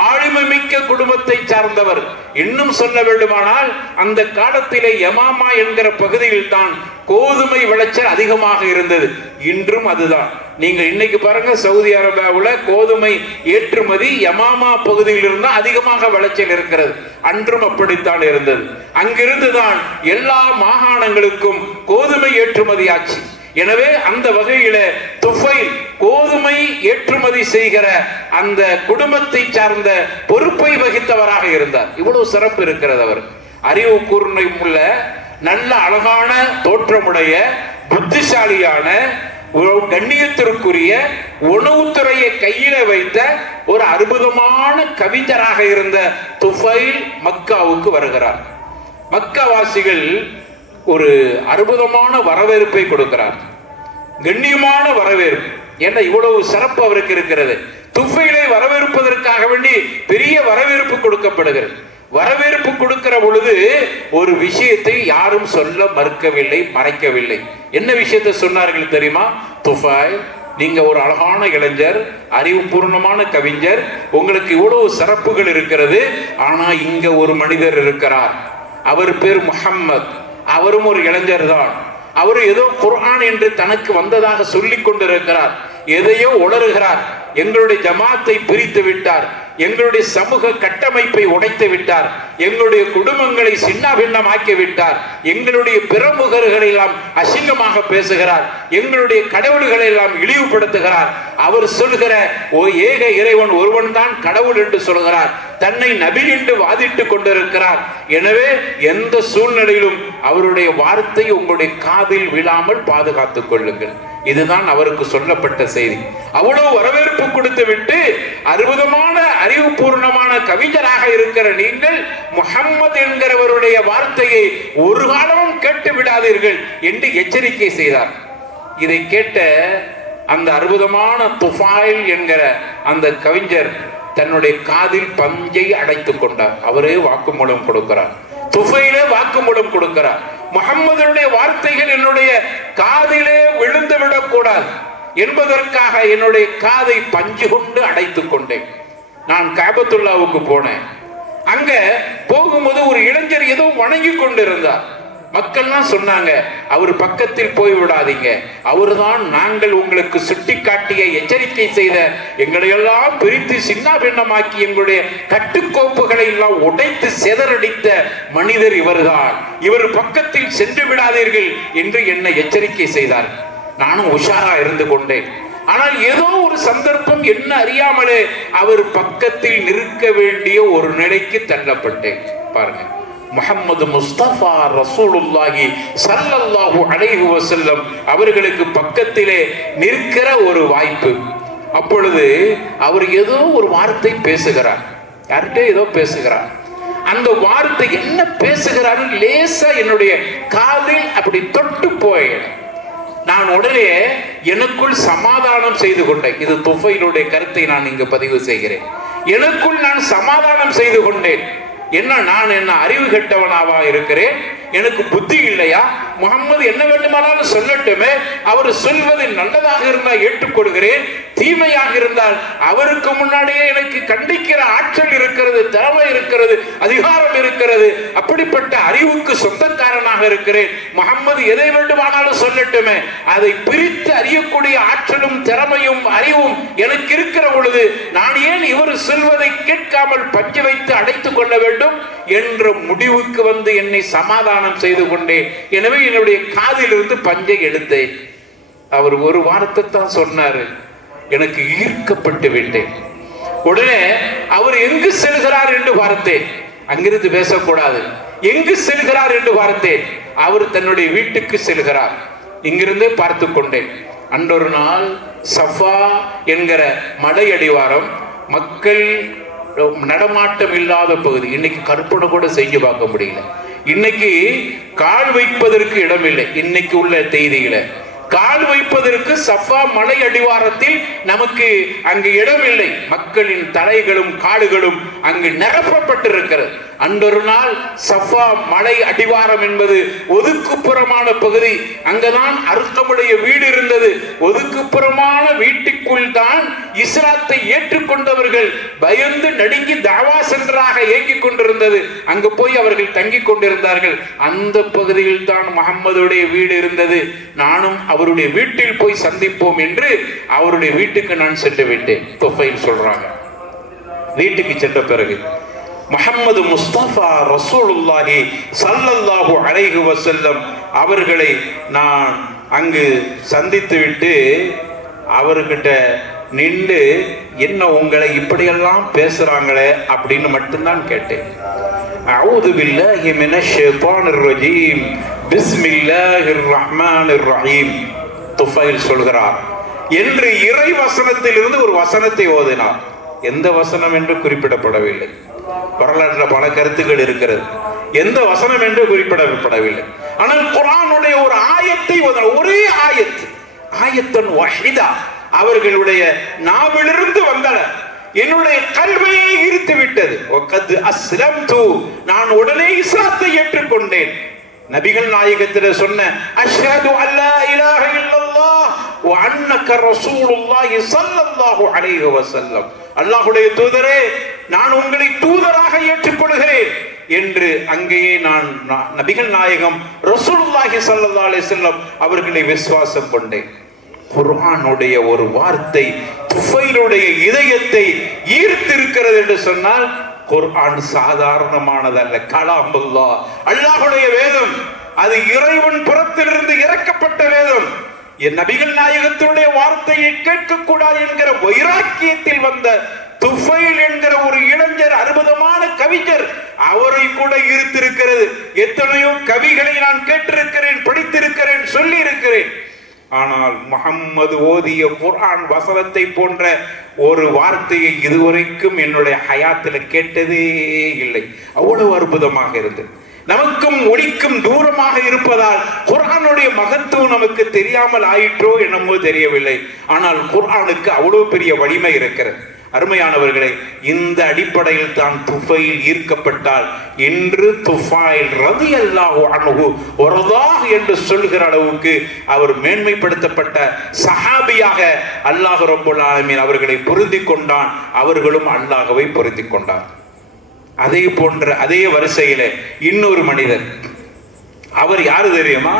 ஆளுமை மிக்க குடும்பத்தை சார்ந்தவர். இன்னும் சொல்ல வேண்டுமானால் அந்த காலத்திலே யமாமா என்கிற பகுதியில் தான் கோதுமை விளைச்சல் அதிகமாக இருந்தது. இன்றும் அதுதான். நீங்க இன்னைக்கு பாருங்க, சவுதி அரேபியாவுல கோதுமை ஏற்றுமதி யமாமா பகுதியில் இருந்து அதிகமாக விளைச்சல் இருக்கிறது. அன்றும் அப்படித்தான் இருந்தது. அங்கிருந்துதான் எல்லா மாகாணங்களுக்கும் கோதுமை ஏற்றுமதி ஆச்சு. எனவே அந்த வகையில துஃபைல் கோதுமை ஏற்றுமதி செய்கிற அந்த குடும்பத்தை சார்ந்த பொறுப்பை வகித்தவராக இருந்தார். இவ்வளவு சிறப்பு இருக்கிறது. அவர் அறிவு கூர்மை உள்ள, நல்ல அழகான தோற்றமுடைய, புத்திசாலியான, கண்ணியத்திற்குரிய, உணவுத்துறையை கையில வைத்த ஒரு அற்புதமான கவிஞராக இருந்த துஃபைல் மக்காவுக்கு வருகிறார். மக்காவாசிகள் ஒரு அற்புதமான வரவேற்பை கொடுக்கிறார், கண்ணியமான வரவேற்பு. என்ன இவ்வளவு சிறப்பு அவருக்கு இருக்கிறது. துஃபைலை வரவேற்பதற்காக வேண்டி பெரிய வரவேற்பு கொடுக்கப்படுகிறது. வரவேற்பு கொடுக்கிற பொழுது ஒரு விஷயத்தை யாரும் சொல்ல மறுக்கவில்லை, மறைக்கவில்லை. என்ன விஷயத்தை சொன்னார்கள் தெரியுமா? துஃபைல், நீங்க ஒரு அழகான இளைஞர், அறிவுபூர்ணமான கவிஞர், உங்களுக்கு இவ்வளவு சிறப்புகள் இருக்கிறது. ஆனா இங்க ஒரு மனிதர் இருக்கிறார், அவர் பேர் முஹம்மத். அவரும் ஒரு இளைஞர் தான். அவர் ஏதோ குர்ஆன் என்று தனக்கு வந்ததாக சொல்லிக் கொண்டிருக்கிறார், எதையோ உளறுகிறார். எங்களுடைய ஜமாத்தை பிரித்து விட்டார், எங்களுடைய சமூக கட்டமைப்பை உடைத்து விட்டார். எங்களுடைய குடும்பங்களை சின்ன பின்னமாக்கி விட்டார், எங்களுடைய பிரமுகர்களை எல்லாம் அசிங்கமாக பேசுகிறார், எங்களுடைய கடவுள்களை எல்லாம் இழிவுபடுத்துகிறார். அவர் சொல்கிற ஏக இறைவன் ஒருவன் தான் கடவுள் என்று சொல்கிறார், தன்னை நபி என்று வாதிட்டுக் கொண்டிருக்கிறார். எனவே எந்த சூழ்நிலையிலும் அவருடைய வார்த்தை உங்களுடைய காதில் விழாமல் பாதுகாத்துக் கொள்ளுங்கள். இதுதான் அவருக்கு சொல்லப்பட்ட செய்தி. அவ்வளவு வரவேற்பு கொடுத்து விட்டு அற்புதமான அறிவுபூர்ணமான கவிஞராக இருக்கிற நீங்கள் முஹம்மது என்கிறவருடைய வார்த்தையை ஒரு காலமும் கேட்டு விடாதீர்கள் என்று எச்சரிக்கை செய்தார். இதை கேட்ட அந்த அற்புதமான துஃபைல் என்கிற அந்த கவிஞர் தன்னுடைய காதில் பஞ்சை அடைத்துக் கொண்டார். அவரே வாக்குமூலம் கொடுக்கிறார், துஃபைலே வாக்குமூலம் கொடுக்கிறார். முஹம்மதுடைய வார்த்தைகள் என்னுடைய காதிலே விழுந்து விடக்கூடாது என்பதற்காக என்னுடைய காதை பஞ்சு கொண்டு அடைத்துக் கொண்டேன். நான் காபத்துல்லாவுக்கு போனேன். அங்க போகும்போது ஒரு இளைஞர் ஏதோ வணங்கி கொண்டிருந்தார். மக்கள்லாம் சொன்னாங்க, அவர் பக்கத்தில் போய் விடாதீங்க, அவர்தான் நாங்கள் உங்களுக்கு சுட்டிக்காட்டிய எச்சரிக்கை செய்த எங்களையெல்லாம் பிரித்து சின்ன பின்னமாக்கி எங்களுடைய கட்டுக்கோப்புகளை எல்லாம் உடைத்து சிதறடித்த மனிதர் இவர்தான், இவர் பக்கத்தில் சென்று விடாதீர்கள் என்று என்னை எச்சரிக்கை செய்தார். நானும் உஷாரா இருந்து கொண்டேன். ஆனால் ஏதோ ஒரு சந்தர்ப்பம் என்ன அறியாமலே அவர் பக்கத்தில் நிற்க வேண்டிய ஒரு நிலைக்கு தள்ளப்பட்டேன். பாருங்க, முஹம்மது முஸ்தபா ரசூலுல்லாஹி ஸல்லல்லாஹு அலைஹி வஸல்லம் அவர்களுக்கு பக்கத்திலே நிற்கிற ஒரு வாய்ப்பு. அப்பொழுது அவர் ஏதோ ஒரு வார்த்தை பேசுகிறார், யார்கிட்ட ஏதோ பேசுகிறார். அந்த வார்த்தை என்ன பேசுகிறார் லேசா என்னுடைய காதில் அப்படி தொட்டு போய் நான் உடனே எனக்குள் சமாதானம் செய்து கொண்டேன். இது துஃபைலுடைய கருத்தை நான் இங்கு பதிவு செய்கிறேன். எனக்குள் நான் சமாதானம் செய்து கொண்டேன். நான் என்ன அறிவு கெட்டவனாவா இருக்கிறேன்? எனக்கு புத்தி இல்லையா? முஹம்மது என்ன வேண்டுமானாலும் சொல்லட்டுமே, அவர் சொல்வது நல்லதாக இருந்தால் ஏற்றுக்கொள்கிறேன், தீமையாக இருந்தால் அவருக்கு முன்னாடியே எனக்கு கண்டிக்கிற ஆற்றல் இருக்கிறது, திறமை இருக்கிறது, அதிகாரம் இருக்கிறது. அப்படிப்பட்ட அறிவுக்கு சொந்தக்காரனாக இருக்கிறேன். முஹம்மது எதை வேண்டுமானாலும் சொல்லட்டுமே, அதை பிரித்து அறியக்கூடிய ஆற்றலும் திறமையும் அறிவும் எனக்கு இருக்கிற பொழுது நான் ஏன் இவர் சொல்வதை கேட்காமல் பஞ்சு வைத்து அடைத்துக் கொள்ள வேண்டும் என்ற முடிவுக்கு வந்து என்னை சமாதானம் செய்து கொண்டேன். எனவே என்னுடைய காதிலிருந்து பஞ்சை எடுத்தேன். அவர் ஒரு வார்த்தை தான் சொன்னாரு, எனக்கு ஈர்க்கப்பட்டு விட்டேன். உடனே அவர் எங்கு செல்கிறார் என்று பார்த்தேன். அங்கிருந்து பேசக்கூடாது. எங்கு செல்கிறார் என்று பார்த்தேன். அவர் தன்னுடைய வீட்டுக்கு செல்கிறார். இங்கிருந்து பார்த்து கொண்டேன். அன்றொரு நாள் சஃபா என்கிற மலை அடிவாரம், மக்கள் நடமாட்டம் இல்லாத பகுதி. இன்னைக்கு கற்பனை கூட செஞ்சு பார்க்க முடியல. இன்னைக்கு கால் வைப்பதற்கு இடம் இல்லை. இன்னைக்கு உள்ள செய்தியில கால் வைப்பதற்கு சஃபா மலை அடிவாரத்தில் நமக்கு அங்கு இடம் இல்லை. மக்களின் தலைகளும் காடுகளும் அங்கு நிரப்பப்பட்டிருக்கிறது. அன்றொரு நாள் சஃபா மலை அடிவாரம் என்பது ஒதுக்குப்புறமான பகுதி. அங்கதான் அர்த்தமுடைய வீடு இருந்தது. ஒதுக்குப்புறமான வீட்டுக்குள் தான் இஸ்லாத்தை ஏற்றுக்கொண்டவர்கள் பயந்து நடுங்கி தாவா சென்றாக இயங்கிக் கொண்டிருந்தது. அங்கு போய் அவர்கள் தங்கிக் கொண்டிருந்தார்கள். அந்த பகுதியில் தான் முஹம்மதுடைய வீடு இருந்தது. நானும் அவருடைய வீட்டில் போய் சந்திப்போம் என்று அவருடைய வீட்டுக்கு நான் சென்று விட்டேன். துஃபைல் சொல்றாங்க, வீட்டுக்கு சென்ற பிறகு முஹம்மது முஸ்தபா ரசூலுல்லாஹி ஸல்லல்லாஹு அலைஹி வஸல்லம் அவர்களை நான் அங்கு சந்தித்து விட்டு அவர்கிட்ட நின்று, என்ன உங்களை இப்படியெல்லாம் பேசுறாங்களே அப்படின்னு மட்டும்தான் கேட்டேன். அஊது பில்லாஹி மினஷ் ஷைத்தானிர் ரஜீம் பிஸ்மில்லாஹிர் ரஹ்மானிர் ரஹீம் துஃபைல் சொல்கிறார் என்று இறை வசனத்திலிருந்து ஒரு வசனத்தை ஓதினார். எந்த வசனம் என்று குறிப்பிடப்படவில்லை. வரலாற்றில் பல கருத்துக்கள் இருக்கிறது. எந்த வசனம் என்று குறிப்பிடப்படவில்லை. ஆனால் குர்ஆனுடைய ஒரு ஆயத்தை ஒரே ஆயத்தன் வஹீதா அவர்களுடைய நாவிலிருந்து வந்தன. என்னுடைய கல்வியை ஈர்த்து விட்டது. நான் உடனே இஸ்லாத்தை ஏற்றுக்கொண்டேன். நபிகள் நாயகத்திலே சொன்ன அஷ்ஹது அல்லா இலாஹ இல்லல்லாஹ் வ அன்னக ரசூலுல்லாஹி ஸல்லல்லாஹு அலைஹி வஸல்லம், அல்லாஹ்வுடைய தூதரே நான் உங்களை தூதராக ஏற்றுக்கொள்கிறேன் என்று அங்கேயே நான் நபிகள் நாயகம் ரசூலுல்லாஹி ஸல்லல்லாஹு அலைஹி வஸல்லம் அவர்களை விசுவாசம் கொண்டேன். குர்ஆனுடைய ஒரு வார்த்தை துஃபைலுடைய இதயத்தை ஈர்த்திருக்கிறது என்று சொன்னால் குர்ஆன் சாதாரணமானதல்ல, கலாமுல்லாஹ், அல்லாஹ்வுடைய வேதம். அது இறைவன் புறத்திலிருந்து இறக்கப்பட்ட வேதம். என் நபிகள் நாயகத்தினுடைய வார்த்தையை கேட்கக்கூடாது என்கிற வைராக்கியத்தில் வந்த துஃபைல் என்கிற ஒரு இளைஞர், அற்புதமான கவிஞர், அவரை கூட ஈர்த்திருக்கிறது. எத்தனையோ கவிகளை நான் கேட்டிருக்கிறேன், படித்திருக்கிறேன், சொல்லி இருக்கிறேன். ஆனால் முஹம்மது ஓதிய குர்ஆன் வசனத்தை போன்ற ஒரு வார்த்தையை இதுவரைக்கும் என்னுடைய ஹயாத்தில் கேட்டதே இல்லை. அவ்வளவு அற்புதமாக இருந்தது. நமக்கும் ஒளிக்கும் தூரமாக இருப்பதால் குர்ஆனுடைய மகத்துவம் நமக்கு தெரியாமல் ஆயிற்றோ என்னமோ தெரியவில்லை. ஆனால் குர்ஆனுக்கு அவ்வளவு பெரிய வலிமை இருக்கிறது. அருமையானவர்களே, இந்த அடிப்படையில் தான் துஃபைல் ஈர்க்கப்பட்டால் இன்று துஃபைல் ரலியல்லாஹு அன்ஹு வர்தாஹ் என்று சொல்கிற அளவுக்கு அவர் மேன்மைப்படுத்தப்பட்ட சஹாபியாக அல்லாஹ் ரப்பல் ஆலமீன் அவர்களை பொருந்தி கொண்டான். அவர்களும் அல்லாஹ்வை பொருந்தி கொண்டார். அதே போன்ற அதே வரிசையில இன்னொரு மனிதர், அவர் யாரு தெரியுமா?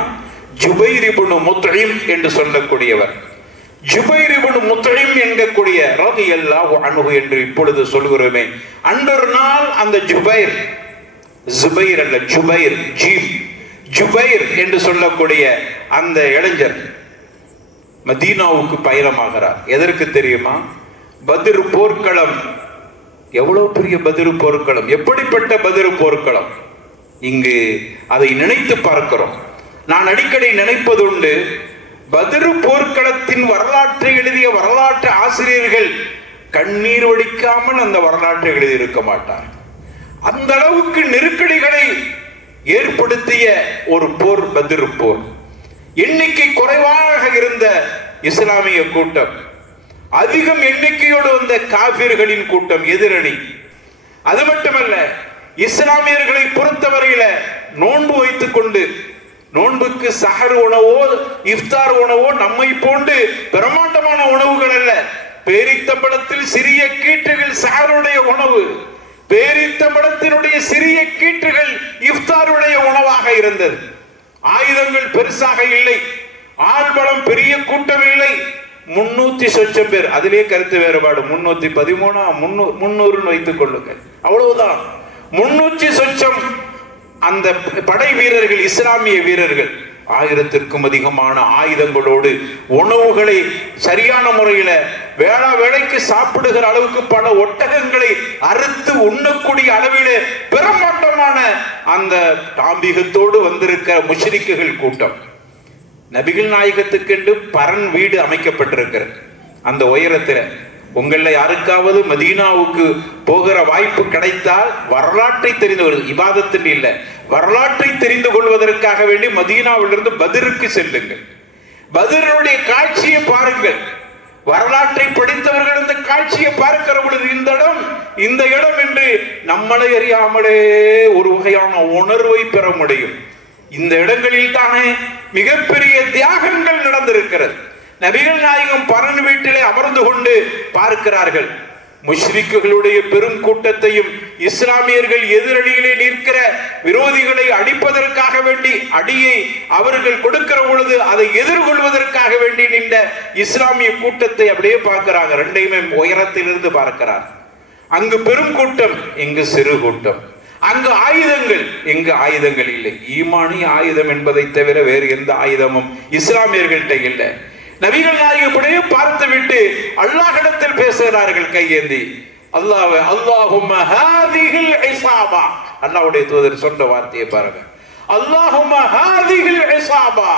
ஜுபைர் இப்னு முத்இம் என்று சொல்லக்கூடியவர். ஜுபைர் இப்னு முத்இம் என்கக்கூடிய ரலியல்லாஹு அன்ஹு என்று இப்பொழுது சொல்கிறோமே, அன்றொரு நாள் அந்த ஜுபைர் அல்ல, ஜுபைர், ஜுபைர் என்று சொல்லக்கூடிய அந்த இளைஞர் மதீனாவுக்கு பயணமாகிறார். எதற்கு தெரியுமா? பத்ர் போர்க்களம். எவ்வளவு பெரிய பத்ர் போர்க்களம், எப்படிப்பட்ட பத்ர் போர்க்களம்! இங்கு அதை நினைத்து பார்க்கிறோம். நான் அடிக்கடி நினைப்பதுண்டு, பத்ர் போர்க்களத்தின் வரலாற்றை எழுதிய வரலாற்று ஆசிரியர்கள் கண்ணீர் வடிக்காமல் அந்த வரலாற்றை எழுதியிருக்க மாட்டார். அந்த அளவுக்கு நெருக்கடிகளை ஏற்படுத்திய ஒரு போர் பத்ர் போர். எண்ணிக்கை குறைவாக இருந்த இஸ்லாமிய கூட்டம், அதிகம் எண்ணிக்கையோடு வந்த காபிர்களின் கூட்டம், எதிரணி. அது மட்டுமல்ல, இஸ்லாமியர்களை பொறுத்தவரையில நோன்பு வைத்துக் கொண்டு, நோன்புக்கு சஹர் உணவோ இஃப்தார் உணவோ நம்மை போன்று பிரமாண்டமான உணவுகள் அல்ல. பேரித்தம்பளத்தில் சிறிய கீற்றுகள் சஹருடைய உணவு, பேரித்தம்பளத்தினுடைய சிறிய கீற்றுகள் இஃப்தாருடைய உணவாக இருந்தது. ஆயுதங்கள் பெருசாக இல்லை, ஆள்பலம் பெரிய கூட்டம் இல்லை. 300 சொச்சம் பேர். அதிலே கருத்து வேறுபாடு. 313 300 வைத்துக் கொள்ளுங்கள், அவ்வளவுதான். 300 சொச்சம் அந்த படை வீரர்கள், இஸ்லாமிய வீரர்கள் 1000க்கும் அதிகமான ஆயுதங்களோடு உணவுகளை சரியான முறையில வேளைக்கு சாப்பிடுகிற அளவுக்கு பல ஒட்டகங்களை அறுத்து உண்ணக்கூடிய அளவிலே பிரமாண்டமான அந்த தாம்பிகத்தோடு வந்திருக்கிற முஷ்ரிக்குகள் கூட்டம். நபிகள் நாயகத்துக்கென்று பரன் வீடு அமைக்கப்பட்டிருக்கிறது. அந்த உயரத்தில் உங்கள யாருக்காவது மதீனாவுக்கு போகிற வாய்ப்பு கிடைத்தால் வரலாற்றை தெரிந்து கொள்வது, இபாதத்தில் இல்லை, வரலாற்றை தெரிந்து கொள்வதற்காக வேண்டி மதீனாவிலிருந்து பத்ருக்கு செல்லுங்கள். பத்ருடைய காட்சியை பாருங்கள். வரலாற்றை படித்தவர்கள் இந்த காட்சியை பார்க்கிற பொழுது இந்த இடம் என்று நம்மளை அறியாமலே ஒரு வகையான உணர்வை பெற முடியும். இந்த இடங்களில் தானே மிகப்பெரிய தியாகங்கள் நடந்திருக்கிறது. நபிகள் நாயகம் பரன் வீட்டிலே அமர்ந்து கொண்டு பார்க்கிறார்கள். முஷ்ரிக்குகளுடைய பெரும் கூட்டத்தையும் இஸ்லாமியர்கள் எதிரணியிலே நிற்கிற விரோதிகளை அடிப்பதற்காக வேண்டி அடியை அவர்கள் கொடுக்கிற பொழுது அதை எதிர்கொள்வதற்காக வேண்டி நின்ற இஸ்லாமிய கூட்டத்தை அப்படியே பார்க்கிறாங்க. ரெண்டையுமே உயரத்திலிருந்து பார்க்கிறார். அங்கு பெரும் கூட்டம், இங்கு சிறு கூட்டம். அங்கு ஆயுதங்கள், எங்கு ஆயுதங்கள் இல்லை. ஈமானி ஆயுதம் என்பதை தவிர வேறு எந்த ஆயுதமும் இஸ்லாமியர்கள்ட்ட இல்லை. நபிகள் நாயகப்படியே பார்த்து விட்டு அல்லாஹ்விடத்தில் பேசுகிறார்கள் கையேந்தி. அல்லாஹும்ம ஹாதிஹில் இஸாபா. அல்லாஹ்வுடைய தூதர் சொன்ன வார்த்தையை பாருங்க. அல்லாஹும்ம ஹாதிஹில் இஸாபா.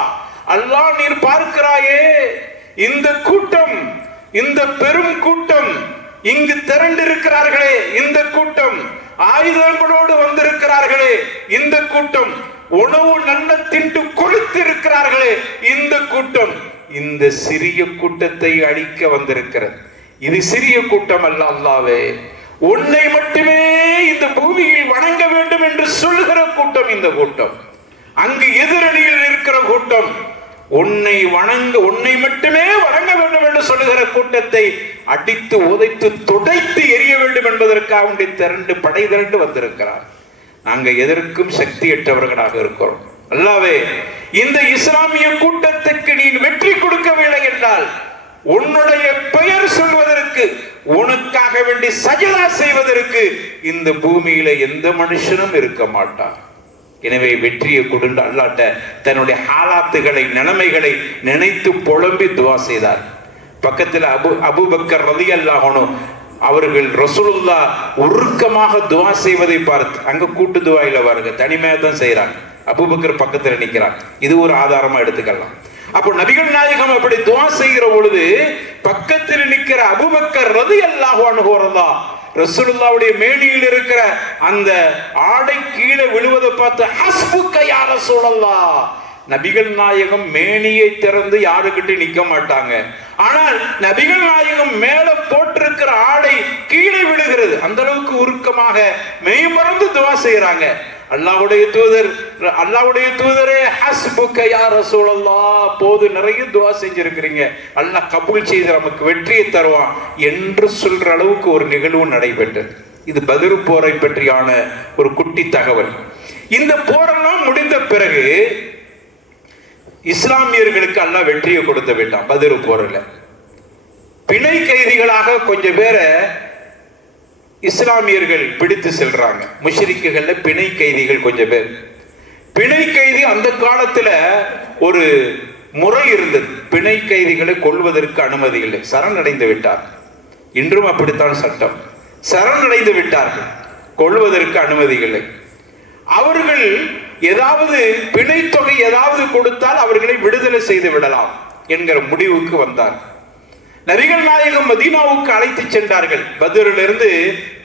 அல்லாஹ், நீர் பார்க்கிறாயே இந்த கூட்டம், இந்த பெரும் கூட்டம், இங்கு திரண்டிருக்கிறார்களே இந்த கூட்டம், ஆயுதங்களோடு வந்திருக்கிறார்களே இந்த கூட்டம், உணவு நல்ல திண்டு கொளுத்து இருக்கிறார்களே இந்த கூட்டம், இந்த சிறிய கூட்டத்தை அழிக்க வந்திருக்கிறது. இது சிறிய கூட்டம் அல்ல. அல்லாஹ்வே, உன்னை மட்டுமே இந்த பூமியில் வணங்க வேண்டும் என்று சொல்கிற கூட்டம் இந்த கூட்டம். அங்கு எதிரணியில் இருக்கிற கூட்டம் உன்னை மட்டுமே வணங்க வேண்டும் என்று சொல்லுகிற கூட்டத்தை அடித்து உதைத்து துடைத்து எரிய வேண்டும் என்பதற்காக திரண்டு படை திரண்டு வந்திருக்கிறார். நாங்க எதற்கும் சக்தியற்றவர்களாக இருக்கிறோம். அல்லாஹ்வே, இந்த இஸ்லாமிய கூட்டத்துக்கு நீ வெற்றி கொடுக்கவில்லை என்றால் உன்னுடைய பெயர் சொல்வதற்கு, உனக்காக வேண்டி சஜதா செய்வதற்கு இந்த பூமியில எந்த மனுஷனும் இருக்க மாட்டார். எனவே வெற்றியை கொடுத்து அல்லாட்ட தன்னுடைய ஹாலாத்துகளை நிலைமைகளை நினைத்து புலம்பி துவா செய்தார். பக்கத்தில் அபூபக்கர் ரலியல்லாஹு அன்ஹு அவர்கள் ரசூலுல்லாஹ் உருக்கமாக துவா செய்வதை பார்த்து, அங்க கூட்டு துவா இல்ல பாருங்க, தனிமையா தான் செய்யறாங்க. அபூபக்கர் பக்கத்தில் நிற்கிறார். இது ஒரு ஆதாரமா எடுத்துக்கலாம். அப்போ நபிகள் நாயகம் அப்படி துவா செய்கிற பொழுது பக்கத்தில் நிற்கிற அபூபக்கர் ரலியல்லாஹு அன்ஹு ரசூலுல்லாஹ்வுடைய மேனியில் இருக்கிற அந்த ஆடை கீழே விழுவதை பார்த்து ஹஸ்புக்க யா ரசூலல்லாஹ், நபிகள் நாயகம் மேனியை திறந்து யாருக்கிட்ட நிக்க மாட்டாங்க. ஆனால் நபிகள் நாயகம் மேல போட்டிருக்கிற ஆடை கீழே விழுகிறது. அந்த அளவுக்கு உருக்கமாக மெய்மறந்து துவா செய்யறாங்க. அல்லாஹ்வுடைய தூதரே ஹஸ்புக்க யா ரசூலல்லாஹ், போது நிறைய துவா செஞ்சிருக்கிறீங்க, அல்லாஹ் கபூல் செய்து நமக்கு வெற்றியை தருவான் என்று சொல்ற அளவுக்கு ஒரு நிகழ்வு நடைபெற்றது. இது பத்ர் போரை பற்றியான ஒரு குட்டி தகவல். இந்த போரெல்லாம் முடிந்த பிறகு இஸ்லாமியர்களுக்கு அல்லாஹ் வெற்றியை கொடுத்து விட்டான். பத்ர் போரில் பிணை கைதிகளாக கொஞ்சம் பேரை இஸ்லாமியர்கள் பிடித்து செல்றாங்க. முஷ்ரிக்குகள்ல பிணை கைதிகள் கொஞ்சம் பேர். பிணை கைதி அந்த காலத்துல ஒரு முறை இருந்தது, பிணை கைதிகளை கொள்வதற்கு அனுமதி இல்லை, சரணடைந்து விட்டார். இன்றும் அப்படித்தான் சட்டம், சரணடைந்து விட்டார்கள், கொள்வதற்கு அனுமதி இல்லை. அவர்கள் ஏதாவது பிணை தொகை ஏதாவது கொடுத்தால் அவர்களை விடுதலை செய்து விடலாம் என்கிற முடிவுக்கு வந்தார். நபிகள் நாயகம் மதீனாவுக்கு அழைத்து சென்றார்கள். பத்ரிலிருந்து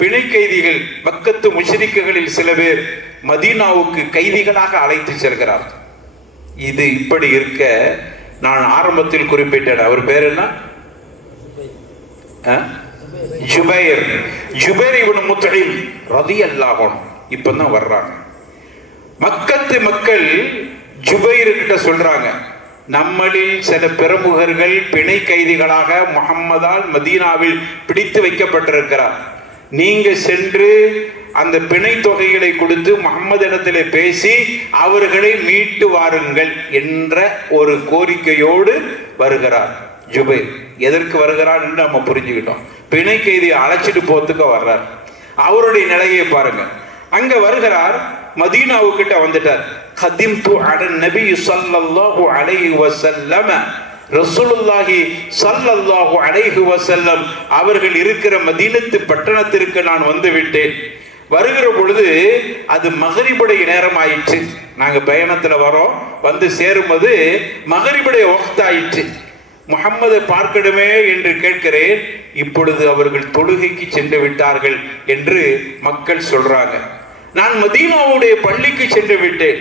பிணை கைதிகள், மக்கத்து முஷ்ரிக்குகளில் சில பேர் மதீனாவுக்கு கைதிகளாக அழைத்து செல்கிறார். இது இப்படி இருக்க, நான் ஆரம்பத்தில் குறிப்பிட்டேன், அவர் பேர் என்ன? ஜுபைர் இப்னு முத்இம் ரலியல்லாஹு அன்ஹு இப்பதான் வர்றாங்க. மக்கத்து மக்கள் ஜுபைர் கிட்ட சொல்றாங்க, நம்மளில் சில பிரமுகர்கள் பிணை கைதிகளாக முஹம்மதால் மதீனாவில் பிடித்து வைக்கப்பட்டிருக்கிறார். நீங்க சென்று அந்த பிணை தொகைகளை கொடுத்து முஹம்மது இடத்திலே பேசி அவர்களை மீட்டு வாருங்கள் என்ற ஒரு கோரிக்கையோடு வருகிறார் ஜுபைர். எதற்கு வருகிறார் என்று நம்ம புரிஞ்சுக்கிட்டோம். பிணை கைதியை அழைச்சிட்டு போறதுக்கு வர்றார். அவருடைய நிலையை பாருங்க. அங்க வருகிறார், மதீனாவுக்கிட்ட வந்துட்டார். கதிம்து அலன் நபி ஸல்லல்லாஹு அலைஹி வஸல்லம், ரசூலுல்லாஹி ஸல்லல்லாஹு அலைஹி வஸல்லம் அவர்கள் இருக்கிற மதீனத்து பட்டணத்திற்கு நான் வந்து விட்டேன். வருகிற பொழுது அது மகரிபுடைய நேரம் ஆயிற்று. நாங்க பயணத்துல வரோம், வந்து சேரும்போது மகரிபுடைய வக்த் ஆயிற்று. முஹம்மதை பார்க்கணுமே என்று கேட்கிறேன். இப்பொழுது அவர்கள் தொழுகைக்கு சென்று விட்டார்கள் என்று மக்கள் சொல்றாங்க. நான் மதீனாவுடைய பள்ளிக்கு சென்று விட்டேன்.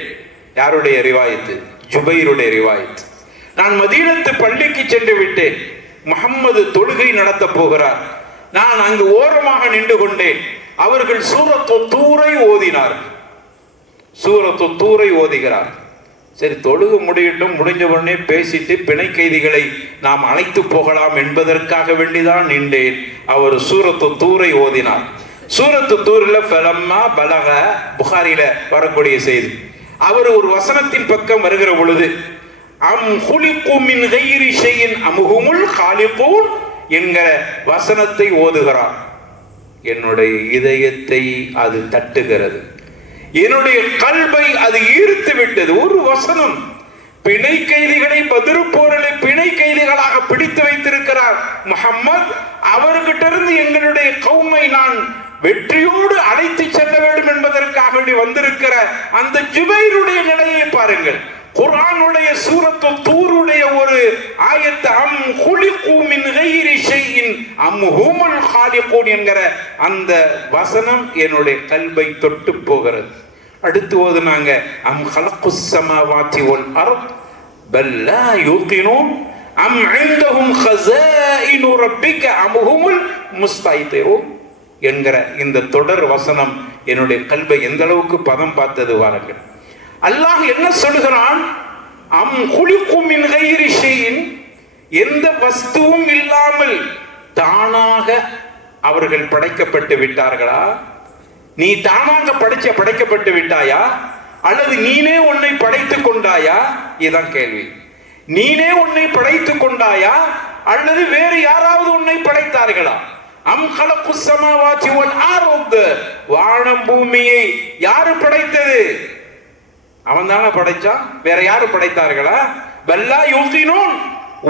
யாருடைய ரிவாயத்து? ஜுபைருடைய ரிவாயத்து. நான் மதீனத்து பள்ளிக்கு சென்று விட்டேன். முஹம்மது தொழுகை நடத்த போகிறார். நான் அங்கு ஓரமாக நின்று கொண்டேன். அவர்கள் சூரத்து தூரை ஓதினார். சூரத்து தூரை ஓதுகிறார். சரி, தொழுகு முடியட்டும், முடிஞ்ச உடனே பேசிட்டு பிணை கைதிகளை நாம் அழைத்து போகலாம் என்பதற்காக வேண்டிதான் நின்றேன். அவர் சூரத்து தூரை ஓதினார். சூரத்து தூரில் ஃபலம்மா பலக, புகாரில வரக்கூடிய செய்தி. அவர் ஒரு வசனத்தின் பக்கம் வருகிற பொழுது அம் ஹுலிகு மின் கைரி ஷைஇன் அம் ஹுமுல் காலிகூன் என்கிற வசனத்தை ஓதுகிறார். என்னுடைய இதயத்தை அது தட்டுகிறது, என்னுடைய கல்வை அது ஈர்த்து விட்டது. ஒரு வசனம். பிணை கைதிகளை பத்ர் போரிலே பிணை கைதிகளாக பிடித்து வைத்திருக்கிறார் முஹம்மது. அவர்கிட்ட இருந்து எங்களுடைய கௌமை நான் வெற்றியோடு அழைத்து செல்ல வேண்டும் என்பதற்காக வந்திருக்கிற அந்த ஜுபைருடைய நிலையை பாருங்கள். குர்ஆனுடைய சூரத்து தூருடைய ஒரு ஆயத்து, அம் குலிகு மின் கைரி ஷைஇன் அம் ஹுமுல் காலிகூன் என்கிற அந்த வசனம் என்னுடைய கல்வை தொட்டு போகிறது. அடுத்து ஓதுனாங்க, அம் ஹலக்குஸ் ஸமாவாதி வல் அர்த் பல் லா யூகினூன் அம் இன்தஹும் கஸாயினு ரப்பிக அம் ஹுமுல் முஸ்தைதிரூன் என்கிற இந்த தொடர் வசனம் என்னுடைய கல்வை எந்த அளவுக்கு பதம் பார்த்தது வாருங்கள். அல்லாஹ் என்ன சொல்கிறான்? அம் குலிகு மின் கைரி ஷைஇன், எந்த வஸ்துவும் இல்லாமல் தானாக அவர்கள் படைக்கப்பட்டு விட்டார்களா? நீ தானாக படைக்கப்பட்டு விட்டாயா, அல்லது நீனே உன்னை படைத்துக் கொண்டாயா? இதுதான் கேள்வி. நீனே உன்னை படைத்துக் கொண்டாயா அல்லது வேறு யாராவது உன்னை படைத்தார்களா? அம் கலக்குஸ் ஸமாவாதி வல் அர்த், வானம் பூமியை யாரு படைத்தது? அவன் தானே படைச்சான், வேற யாரு படைத்தார்களா? பல்லா யூகினூன்,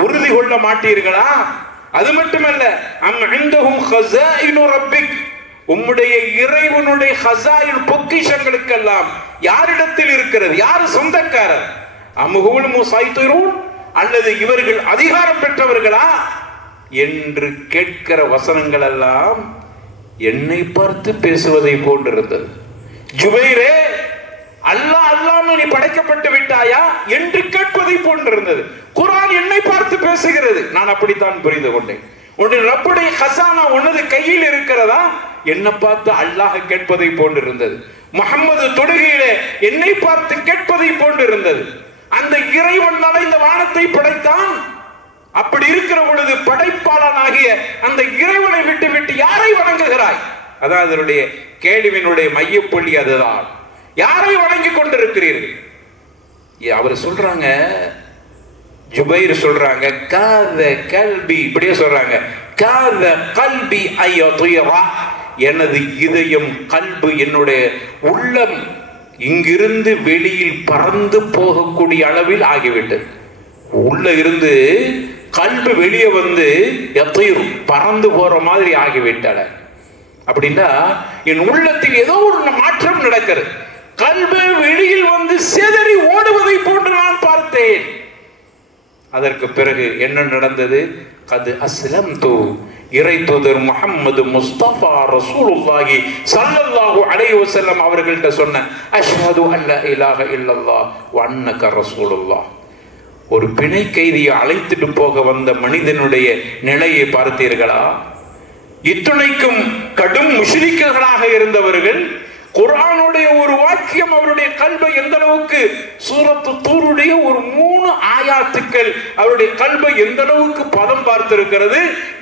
உறுதி கொள்ள மாட்டீர்களா? அது மட்டுமல்ல, அம் இந்தஹும் ஹஸாயினு ரப்பிக், உம்முடைய இறைவனுடைய ஹஸாயின் பொக்கிஷங்களுக்கெல்லாம் யாரிடத்தில் இருக்கிறது? யாரு சொந்தக்காரர்? அம்ஹுல் முஸைத்திரூன், அல்லது இவர்கள் அதிகாரம் பெற்றவர்களா என்று கேட்கிற வசனங்கள் எல்லாம் என்னை பார்த்து பேசுவதை போன்றிருந்தது. ஜுபைரே, அல்லாஹ் அல்லாம நீ படைக்கப்பட்டு விட்டாயா என்று கேட்பதை போன்றிருந்தது. குர்ஆன் என்னை பார்த்து பேசுகிறது. நான் அப்படித்தான் புரிந்து கொண்டேன். உன்னுடைய ரப்புடைய ஹஸானா உனது கையில் இருக்கிறதா? என்னை பார்த்து அல்லாஹ் கேட்பதை போன்றிருந்தது. முஹம்மது தொழுகையிலே என்னை பார்த்து கேட்பதை போன்றிருந்தது. அந்த இறைவன் தான் இந்த வானத்தை படைத்தான். அப்படி இருக்கிற பொழுது படைப்பாளனாகிய அந்த இறைவனை விட்டு விட்டு யாரை வணங்குகிறாய்? அதான் அதனுடைய கேள்வியினுடைய மையப்புள்ளி அதுதான். யாரை வணங்கி கொண்டிருக்கிறீர்கள்? அவர் சொல்றாங்க, ஜுபைர் சொல்றாங்க, காத கல்பி, இப்படியே சொல்றாங்க, காத கல்பி ஐயதுயரா, எனது இதயம் கல்பு, என்னுடைய உள்ளம் இங்கிருந்து வெளியில் பறந்து போகக்கூடிய அளவில் ஆகிவிட்டது. உள்ள இருந்து கல்பு வெளியே வந்து எத்தையும் பறந்து போற மாதிரி ஆகிவிட்டால. அப்படின்னா என் உள்ளத்தில் ஏதோ ஒரு மாற்றம் நடக்கிறது. கல்பு வெளியில் வந்து சிதறி ஓடுவதை போன்று நான் பார்த்தேன். அதற்கு பிறகு என்ன நடந்தது? கது அஸ்லம்து, இறை தூதர் முஹம்மது முஸ்தபா ரசூலுல்லாஹி ஸல்லல்லாஹு அலைஹி வஸல்லம் அவர்கள்ட்ட சொன்ன அஷ்ஹது அல்லா இலாஹ இல்லல்லாஹ் வ அன்னக ரசூலுல்லாஹ். ஒரு பிணை கைதியை அழைத்துட்டு போக வந்த மனிதனுடைய நிலையை பார்த்தீர்களா? இத்துணைக்கும் கடும் முஷ்ரிக்குகளாக இருந்தவர்கள் குர்ஆனுடைய ஒரு வாக்கியம் அவருடைய கல்பை எந்த அளவுக்கு, சூரத்து தூருடைய ஒரு 3 ஆயாத்துக்கள் அவருடைய கல்பை எந்த அளவுக்கு பதம் பார்த்திருக்கிறது.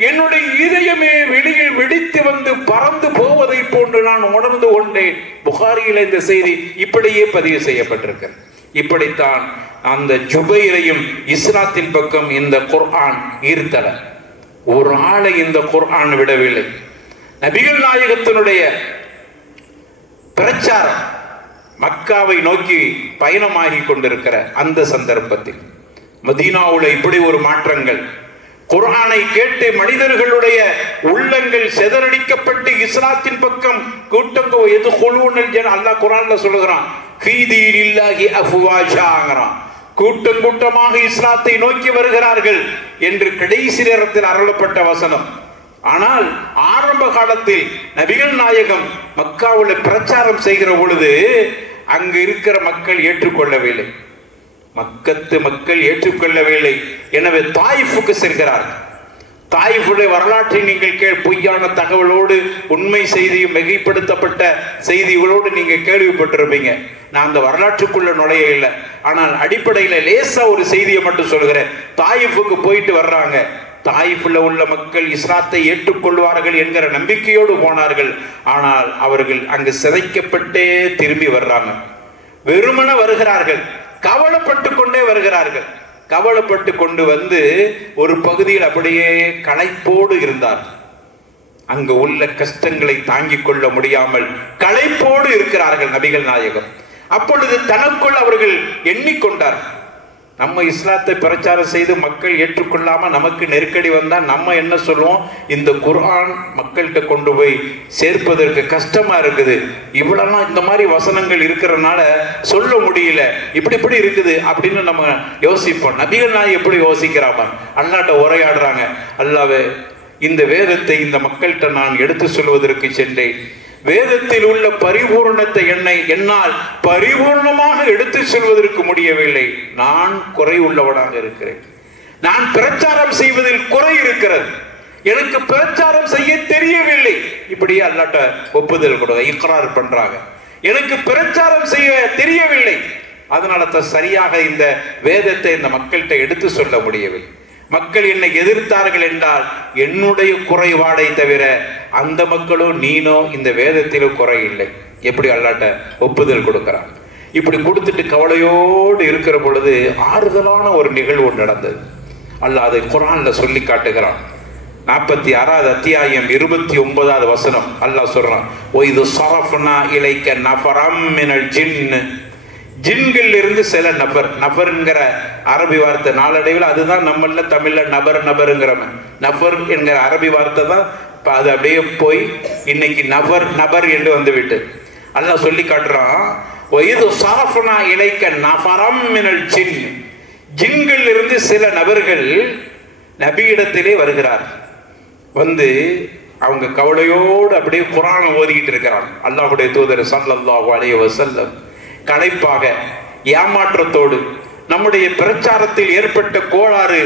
என்னுடைய இதயமே வெளியில் வெடித்து வந்து பறந்து போவதை போன்று நான் உணர்ந்து கொண்டேன். புகாரியில் இந்த செய்தி இப்படியே பதிவு செய்யப்பட்டிருக்கிறது. இப்படித்தான் அந்த ஜுபைரையும் இஸ்லாத்தின் பக்கம் இந்த குர்ஆன் ஈர்த்தல. ஒரு ஆளை இந்த குர்ஆன் விடவில்லை. நபிகள் நாயகத்தினுடைய பிரச்சாரம் மக்காவை நோக்கி பயணமாகி கொண்டிருக்கிற அந்த சந்தர்ப்பத்தில் மதீனாவுல இப்படி ஒரு மாற்றங்கள், குர்ஆனை கேட்டு மனிதர்களுடைய உள்ளங்கள் சிதறடிக்கப்பட்டு இஸ்லாத்தின் பக்கம் கூட்டங்கோ எது கொழுவுனல் ஜன, அல்லாஹ் குர்ஆன்ல சொல்லுகிறான், ஃபீதீனில்லாஹி அஃப்வாஜாங்கறான், கூட்டம் கூட்டமாக இஸ்லாத்தை நோக்கி வருகிறார்கள் என்று கடைசி நேரத்தில் அருளப்பட்ட வசனம். ஆனால் ஆரம்ப காலத்தில் நபிகள் நாயகம் மக்காவுல பிரச்சாரம் செய்கிற பொழுது அங்கு இருக்கிற மக்கள் ஏற்றுக்கொள்ளவில்லை. மக்கத்து மக்கள் ஏற்றுக்கொள்ளவில்லை. எனவே தாயிஃபுக்கு செல்கிறார்கள். தாயிஃபுடைய வரலாற்றை நீங்கள் பொய்யான தகவலோடு உண்மை செய்தியும் மிகைப்படுத்தப்பட்ட செய்திகளோடு நீங்க கேள்விப்பட்டிருப்பீங்க. நான் அந்த வரலாற்றுக்குள்ள நுழைய இல்லை. ஆனால் அடிப்படையில் லேசா ஒரு செய்தியை மட்டும் சொல்கிறேன். தாயிஃபுக்கு போயிட்டு வர்றாங்க. தாயிஃபுல உள்ள மக்கள் இஸ்லாத்தை ஏற்றுக்கொள்வார்கள் என்கிற நம்பிக்கையோடு போனார்கள். ஆனால் அவர்கள் அங்கு சிதைக்கப்பட்டே திரும்பி வர்றாங்க. வெறுமன வருகிறார்கள், கவலைப்பட்டு கொண்டே வருகிறார்கள். கவலைப்பட்டு கொண்டு வந்து ஒரு பகுதியில் அப்படியே களைப்போடு இருந்தார். அங்கு உள்ள கஷ்டங்களை தாங்கிக் கொள்ள முடியாமல் களைப்போடு இருக்கிறார்கள் நபிகள் நாயகம். அப்பொழுது தனக்குள் அவர்கள் எண்ணிக்கொண்டார், நம்ம இஸ்லாத்தை பிரச்சாரம் செய்து மக்கள் ஏற்றுக்கொள்ளாம நமக்கு நெருக்கடி வந்தா நம்ம என்ன சொல்லுவோம்? இந்த குர்ஆன் மக்கள்கிட்ட கொண்டு போய் சேர்ப்பதற்கு கஷ்டமா இருக்குது, இவ்வளவு இந்த மாதிரி வசனங்கள் இருக்கிறதுனால சொல்ல முடியல, இப்படி இப்படி இருக்குது அப்படின்னு நம்ம யோசிப்போம். நபிகள் நாயகம் எப்படி யோசிக்கிறாம அல்லாஹ்ட்ட உரையாடுறாங்க. அல்லாஹ்வே, இந்த வேதத்தை இந்த மக்கள்கிட்ட நான் எடுத்து சொல்வதற்கு சென்றேன். வேதத்தில் உள்ள பரிபூர்ணத்தை என்னால் பரிபூர்ணமாக எடுத்து சொல்வதற்கு முடியவில்லை. நான் குறை உள்ளவனாக இருக்கிறேன். நான் பிரச்சாரம் செய்வதில் குறை இருக்கிறது. எனக்கு பிரச்சாரம் செய்ய தெரியவில்லை. இப்படியே அல்லாஹ்ட்ட ஒப்புதல் கொடுங்க, இக்ரார் பண்றாங்க. எனக்கு பிரச்சாரம் செய்ய தெரியவில்லை, அதனால தான் சரியாக இந்த வேதத்தை இந்த மக்கள்கிட்ட எடுத்து சொல்ல முடியவில்லை. மக்கள் என்னை எதிர்த்தார்கள் என்றால் என்னுடைய குறைபாடை தவிர அந்த மக்களும் நீனோ இந்த வேதத்திலும் குறை இல்லை. எப்படி அல்லாஹ்ட்ட ஒப்புதல் கொடுக்கிறான். இப்படி கொடுத்துட்டு கவலையோடு இருக்கிற பொழுது ஆறுதலான ஒரு நிகழ்வு நடந்தது. அல்லாஹ் அதை குர்ஆன்ல சொல்லி காட்டுகிறான். 46வது அத்தியாயம் 29வது வசனம் அல்லாஹ் சொல்றான், ஒய்து ஸரஃப்னா இலைக்க நஃபரம் மினல் ஜின். ஜின்கள் இருந்து சில நபர்ங்கிற அரபி வார்த்தை நாளடைவில் அதுதான் நம்மள தமிழ்ல நபருங்கிறவன். நபர் என்கிற அரபி வார்த்தை தான் அது அப்படியே போய் இன்னைக்கு நபர் என்று வந்து விட்டு அல்லாஹ் சொல்லி காட்டுறான், ஒய்து ஸரஃப்னா இலைக்க நஃபரம் மினல் ஜின். ஜின்கள் இருந்து சில நபர்கள் நபியிடத்திலே வருகிறார். வந்து அவங்க கவலையோடு அப்படியே குர்ஆனை ஓதிக்கிட்டு இருக்கிறாங்க. அல்லாஹ்வுடைய தூதர் ஸல்லல்லாஹு அலைஹி வஸல்லம் களைப்பாக ஏமாற்றத்தோடு நம்முடைய பிரச்சாரத்தில் ஏற்பட்ட கோளாறு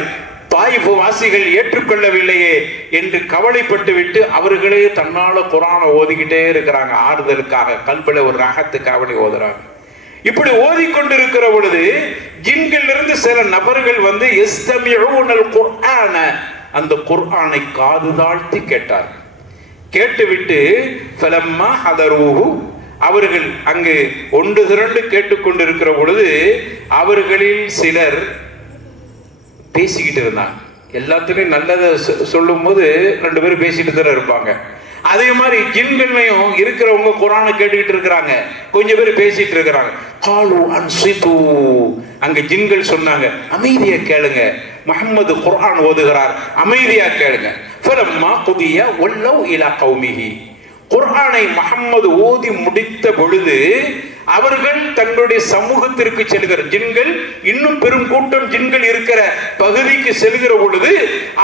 தாயிஃப் வாசிகள் ஏற்றுக்கொள்ளவில்லையே என்று கவலைப்பட்டு விட்டு அவர்களே தன்னால குர்ஆனை ஓதிக்கிட்டே இருக்கிறாங்க. ஆறுதலுக்காக கல்புல ஒரு ராகத்துக்காக ஓதுறாங்க. இப்படி ஓதிக்கொண்டிருக்கிற பொழுது ஜின்கள் இருந்து சில நபர்கள் வந்து யஸ்தமிஊனல் குர்ஆன, அந்த குர்ஆனை காது தாழ்த்தி கேட்டார். கேட்டுவிட்டு ஃபலம்மா ஹதரூஹு, அவர்கள் அங்கு ஒன்று திரண்டு கேட்டுக்கொண்டிருக்கிற பொழுது அவர்களில் சிலர் பேசிக்கிட்டு இருந்தாங்க. எல்லாத்துலையும் நல்லதை சொல்லும் போது 2 பேரும் பேசிட்டு தான் இருப்பாங்க. அதே மாதிரி ஜின்கள்லையும் இருக்கிறவங்க குர்ஆனை கேட்டுக்கிட்டு இருக்கிறாங்க, கொஞ்சம் பேர் பேசிட்டு இருக்கிறாங்க. காலு அன்சிது, அங்க ஜின்கள் சொன்னாங்க, அமைதியா கேளுங்க, முஹம்மது குர்ஆன் ஓதுகிறார், அமைதியா கேளுங்க. ஃபலம்மா குதிய வல்லவ் இலா கௌமிஹி, குர்ஆனை முஹம்மது ஓதி முடித்த பொழுது அவர்கள் தங்களுடைய சமூகத்திற்கு செல்கிற ஜின்கள், இன்னும் பெரும் கூட்டம் ஜின்கள் இருக்கிற பகுதிக்கு செல்கிற பொழுது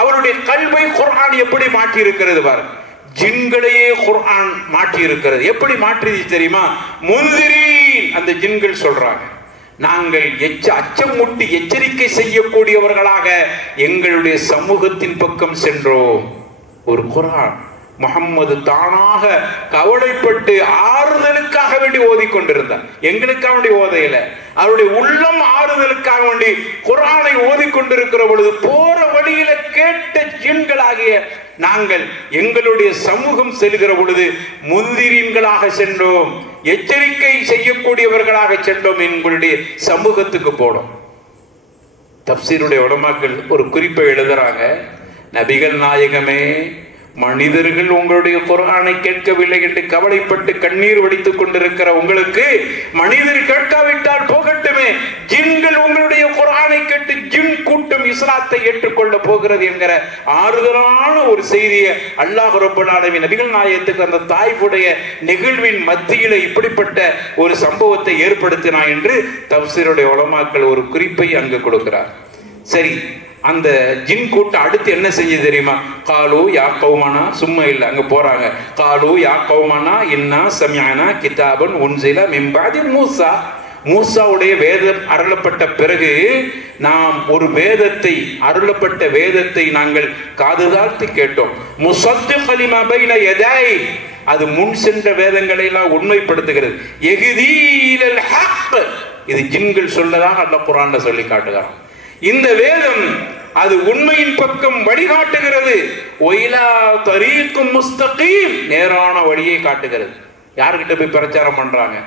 அவருடைய கல்வை குர்ஆன் எப்படி மாற்றி இருக்கிறது பாரு. ஜின்களையே குர்ஆன் மாற்றி இருக்கிறது. எப்படி மாற்றியது தெரியுமா? முன்திரீன், அந்த ஜின்கள் சொல்றாங்க, நாங்கள் அச்சமூட்டி எச்சரிக்கை செய்யக்கூடியவர்களாக எங்களுடைய சமூகத்தின் பக்கம் சென்றோம். ஒரு குர்ஆன் முஹம்மது தானாக கவலைப்பட்டு ஆறுதலுக்காக வேண்டி ஓதிக்கொண்டிருந்தார். எங்களுக்காக வேண்டி ஓதையில, அவருடைய உள்ளம் ஆறுதலுக்காக வேண்டி குர்ஆனை ஓதிக்கொண்டிருக்கிற பொழுது போற வழியில கேட்ட ஜின்களாகிய நாங்கள் எங்களுடைய சமூகம் செல்கிற பொழுது முந்திரீன்களாக சென்றோம், எச்சரிக்கை செய்யக்கூடியவர்களாக சென்றோம், எங்களுடைய சமூகத்துக்கு போனோம். தப்சீருடைய உலமாக்கள் ஒரு குறிப்பை எழுதுறாங்க, நபிகள் நாயகமே, மனிதர்கள் உங்களுடைய குர்ஆனை கேட்கவில்லை என்று கவலைப்பட்டு கண்ணீர் வடித்துக் கொண்டிருக்கிற உங்களுக்கு மனிதர் கேட்காவிட்டால் போகட்டுமே, ஜின்கள் உங்களுடைய குர்ஆனை கேட்டு ஜின் கூட்டம் இஸ்லாத்தை ஏற்றுக்கொள்ள போகிறது என்கிற ஆறுதலான ஒரு செய்தியை அல்லாஹ் ரப்பல் ஆலமீன் நபிகள் நாயகத்துக்கு அந்த தாய்வுடைய நிகழ்வின் மத்தியில இப்படிப்பட்ட ஒரு சம்பவத்தை ஏற்படுத்தினா என்று தப்சீருடைய உலமாக்கள் ஒரு குறிப்பை அங்கு கொடுக்கிறார். சரி, அந்த ஜின் கூட்டம் அடுத்து என்ன செஞ்சது தெரியுமா? காலு யா கௌமனா, சும்மா இல்லை, அங்க போறாங்க. காலு யா கௌமனா இன்னா சமிஅனா கிதாபன் உன்சில மின் பஅதி மூசா, மூசாவுடைய வேதம் அருளப்பட்ட பிறகு நாம் ஒரு வேதத்தை, அருளப்பட்ட வேதத்தை நாங்கள் காதுதாழ்த்தி கேட்டோம். முஸத்திக லிமா பைன யதை, அது முன் சென்ற வேதங்களை எல்லாம் உண்மைப்படுத்துகிறது. யஹ்தி இலல் ஹக், இது ஜின்கள் சொல்லதாக அல்லாஹ் குர்ஆன்ல சொல்லி காட்டுகிறான். இந்த வேதம் அது உண்மையின் பக்கம் வழிகாட்டுகிறது. ஒயிலா தரீக்கும் முஸ்தகீம், நேரான வழியை காட்டுகிறது. யார்கிட்ட போய் பிரச்சாரம் பண்றாங்க?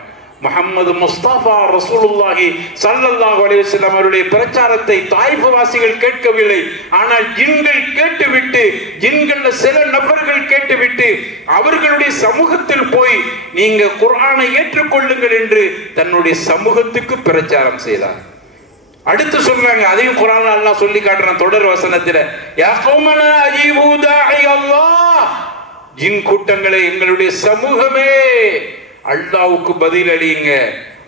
முஹம்மது முஸ்தபா ரசூலுல்லாஹி ஸல்லல்லாஹு அலைஹி வஸல்லம் அவருடைய பிரச்சாரத்தை தாயிஃப் வாசிகள் கேட்கவில்லை. ஆனால் ஜின்கள் கேட்டுவிட்டு, ஜின்கள்ல சில நபர்கள் கேட்டுவிட்டு அவர்களுடைய சமூகத்தில் போய் நீங்க குர்ஆனை ஏற்றுக்கொள்ளுங்கள் என்று தன்னுடைய சமூகத்துக்கு பிரச்சாரம் செய்தார். அடுத்து சொல்றாங்க, அதையும் குர்ஆன்ல அல்லாஹ் சொல்லி காட்டுறான் தொடர் வசனத்துல, யா கௌமனா அஜீபு தாஇ அல்லாஹ், ஜின் கூட்டங்களே, எங்களுடைய சமூகமே, அல்லாஹ்வுக்கு பதில் அளியுங்க.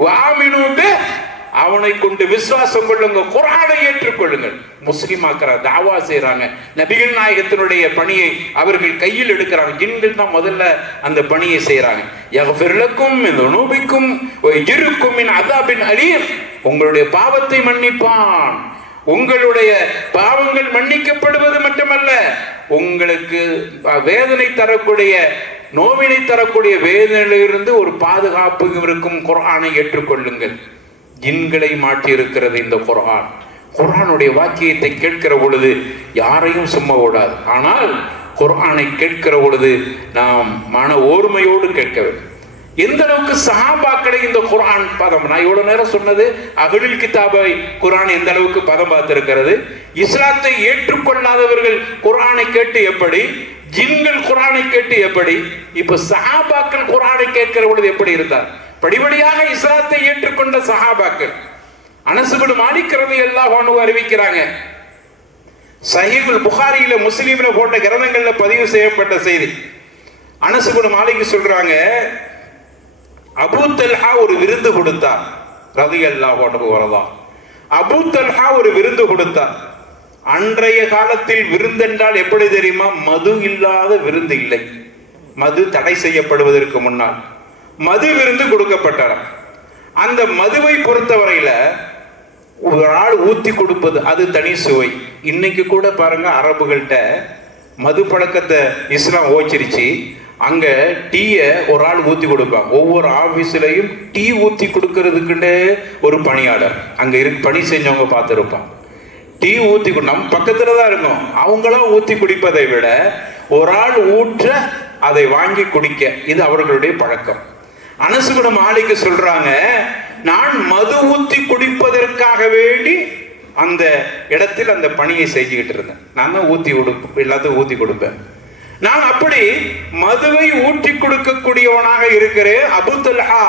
வஆமினு பிஹ், அவனை கொண்டு விசுவாசம் கொள்ளுங்க, குர்ஆனை ஏற்றுக்கொள்ளுங்கள். முஸ்லிம் ஆக்குற தாவா செய்யறாங்க. நபிகள் நாயகத்தினுடைய பணியை அவர்கள் கையில் எடுக்கிறாங்க. ஜின்கள் தான் முதல்ல அந்த பணியை செய்யறாங்க. யக்ஃபிர் லக்கும் மின் துனூபிக்கும் வ யஜிருக்கும் மின் அஸாபின் அலீம், உங்களுடைய பாவத்தை மன்னிப்பான். உங்களுடைய பாவங்கள் மன்னிக்கப்படுவது மட்டுமல்ல, உங்களுக்கு வேதனை தரக்கூடிய, நோவினை தரக்கூடிய வேதனையிலிருந்து ஒரு பாதுகாப்பு இருக்கும். குர்ஆனை ஏற்றுக்கொள்ளுங்கள். ஜின்களை மாற்றி இருக்கிறது இந்த குர்ஆன். குர்ஆனுடைய வாக்கியத்தை கேட்கிற பொழுது யாரையும் சும்மா ஓடாது. ஆனால் குர்ஆனை கேட்கிற பொழுது நாம் மன ஓர்மையோடு கேட்க வேண்டும். எந்த அளவுக்கு சஹாபாக்களை இந்த குர்ஆன் பதம், நான் இவ்வளவு நேரம் சொன்னது அஹ்லுல் கிதாபை குர்ஆன் எந்த அளவுக்கு பதம் பார்த்திருக்கிறது. இஸ்லாத்தை ஏற்றுக்கொள்ளாதவர்கள் குர்ஆனை கேட்டு எப்படி, ஜின்கள் குர்ஆனை கேட்டு எப்படி, இப்ப சஹாபாக்கள் குர்ஆனை கேட்கிற பொழுது எப்படி இருந்தார். படிப்படியாக இஸ்லாத்தை ஏற்றுக்கொண்ட சஹாபாக்கள். அனஸ் இப்னு மாலிக் ரலியல்லாஹு அன்ஹு அறிவிக்கிறாங்க, சஹீஹுல் புகாரியில முஸ்லிம்ல போன்ற கிரந்தங்கள்ல பதிவு செய்யப்பட்ட செய்தி. அனஸ் இப்னு மாலிக் சொல்றாங்க, அபூ தல்ஹா ஒரு விருந்து கொடுத்தார் ரலியல்லாஹு அன்ஹு வரதா. அபூ தல்ஹா ஒரு விருந்து கொடுத்தார். அன்றைய காலத்தில் விருந்தென்றால் எப்படி தெரியுமா? மது இல்லாத விருந்து இல்லை. மது தடை செய்யப்படுவதற்கு முன்னால் மது விருந்து கொடுக்கப்பட்டார். அந்த மதுவை பொறுத்தவரையில ஒரு ஆள் ஊத்தி கொடுப்பது அது தனி சுவை. இன்னைக்கு கூட பாருங்க, அரபுகள்கிட்ட மது பழக்கத்தை இஸ்லாம் ஓச்சிருச்சு. அங்க டீய ஒரு ஆள் ஊத்தி கொடுப்பாங்க. ஒவ்வொரு ஆபீஸ்லயும் டீ ஊத்தி கொடுக்கறதுக்குண்டே ஒரு பணியாளர் அங்க பணி செஞ்சவங்க பார்த்துருப்பாங்க. டீ ஊத்தி நம்ம பக்கத்துல தான் இருக்கும். அவங்களாம் ஊத்தி குடிப்பதை விட ஒரு ஆள் ஊற்ற அதை வாங்கி குடிக்க, இது அவர்களுடைய பழக்கம். அனஸ் இப்னு மாலிக் சொல்றாங்க, நான் மது ஊத்தி குடிப்பதற்காக வேண்டி அந்த இடத்தில் அந்த பணியை செஞ்சுக்கிட்டு இருந்தேன். நான் தான் ஊத்தி கொடுப்பேன், எல்லாத்தையும் ஊத்தி கொடுப்பேன். நான் அப்படி மதுவை ஊற்றி கொடுக்கக்கூடியவனாக இருக்கிறேன். அபூ தல்ஹா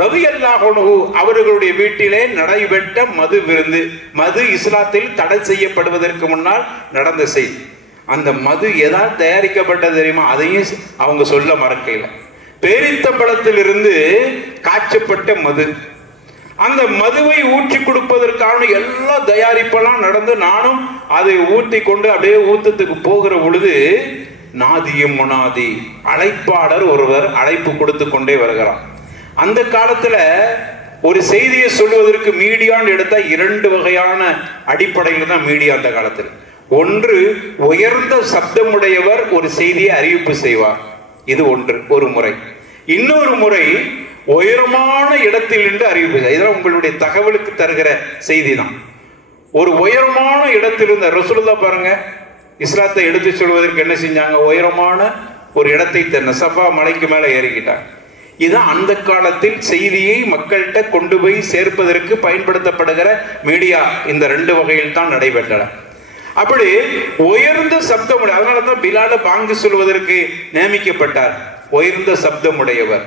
ரலியல்லாஹு அன்ஹு அவர்களுடைய வீட்டிலே நடைபெற்ற மது விருந்து, மது இஸ்லாத்தில் தடை செய்யப்படுவதற்கு முன்னால் நடந்த செய்தி. அந்த மது எதால் தயாரிக்கப்பட்டது தெரியுமா? அதையும் அவங்க சொல்ல மறக்கல. பேரித்தம்பழத்திலிருந்து காய்ச்சப்பட்ட மது. அந்த மதுவை ஊற்றி கொடுப்பதற்கான எல்லா தயாரிப்பெல்லாம் நடந்து நானும் அதை ஊற்றி கொண்டு அப்படியே ஊத்தத்துக்கு போகிற பொழுது நாதியும் முனாதி, அழைப்பாளர் ஒருவர் அழைப்பு கொடுத்து கொண்டே வருகிறார். அந்த காலத்துல ஒரு செய்தியை சொல்வதற்கு மீடியான்னு எடுத்தா 2 வகையான அடிப்படையில் தான் மீடியா அந்த காலத்தில். ஒன்று, உயர்ந்த சப்தமுடையவர் ஒரு செய்தியை அறிவிப்பு செய்வார், இது ஒரு முறை. இன்னொரு முறை, உயரமான இடத்தில் நின்று அறிவிப்பு. இதெல்லாம் உங்களுடைய தகவலுக்கு தருகிற செய்தி தான். ஒரு உயரமான இடத்தில் இருந்த ரசூலுல்லாஹ் பாருங்க, இஸ்லாத்தை எடுத்து சொல்வதற்கு என்ன செஞ்சாங்க? உயரமான ஒரு இடத்தை தன்ன சஃபா மலைக்கு மேல ஏறிக்கிட்டாங்க. இதுதான் அந்த காலத்தில் செய்தியை மக்கள்கிட்ட கொண்டு போய் சேர்ப்பதற்கு பயன்படுத்தப்படுகிற மீடியா. இந்த 2 வகையில் தான் நடைபெற்றன. அப்படி உயர்ந்த சப்தமுடைய, அதனாலதான் பிலால பாங்கு சொல்வதற்கு நியமிக்கப்பட்டார், உயர்ந்த சப்தமுடையவர்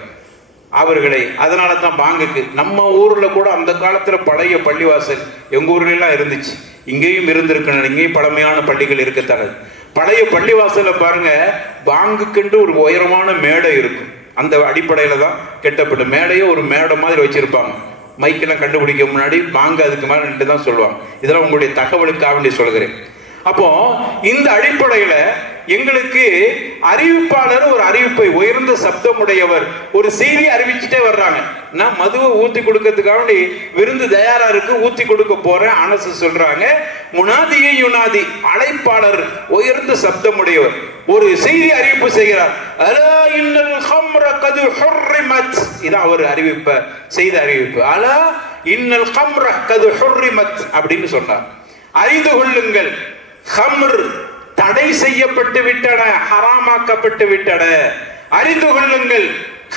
அவர்களை. அதனால தான் பாங்குக்கு நம்ம ஊர்ல கூட அந்த காலத்துல பழைய பள்ளிவாசல் எங்க ஊர்ல எல்லாம் இருந்துச்சு, இங்கேயும் இருந்திருக்கணும். இங்கேயும் பழமையான பள்ளிகள் இருக்கத்தானது. பழைய பள்ளிவாசல பாருங்க, பாங்குக்கென்று ஒரு உயரமான மேடை இருக்கும். அந்த அடிப்படையில தான் கெட்டப்பட்ட மேடையோ ஒரு மேடை மாதிரி வச்சிருப்பாங்க. மைக்கெல்லாம் கண்டுபிடிக்க முன்னாடி பாங்கு அதுக்கு மேல நின்று தான் சொல்லுவாங்க. இதெல்லாம் உங்களுடைய தகவலுக்காக வேண்டி சொல்கிறேன். அப்போ இந்த அடிப்படையில எங்களுக்கு அறிவிப்பாளர் ஒரு அறிவிப்பை, உயர்ந்த சப்தமுடையவர் ஒரு செய்தி அறிவிச்சுட்டே வர்றாங்க. நான் மதுவை ஊத்தி கொடுக்கறதுக்காக வேண்டி விருந்து தயாரா இருக்கு, ஊத்தி கொடுக்க போறேன். அனஸ் சொல்றாங்க, முனாதியை யுனாதி, அழைப்பாளர் உயர்ந்த சப்தமுடையவர் ஒரு செய்தி அறிவிப்பு செய்கிறார். அலா இன்னல் ஹம்ர கது ஹுர்ரிமத், இதான் அவர் அறிவிப்ப செய்த அறிவிப்பு. அலா இன்னல் ஹம்ர கது ஹுர்ரிமத் அப்படின்னு சொன்னார். அறிந்து கொள்ளுங்கள், ஹம்ர் தடை செய்யப்பட்டு விட்டன, ஹராமாக்கப்பட்டு விட்டன. அறிந்து கொள்ளுங்கள்,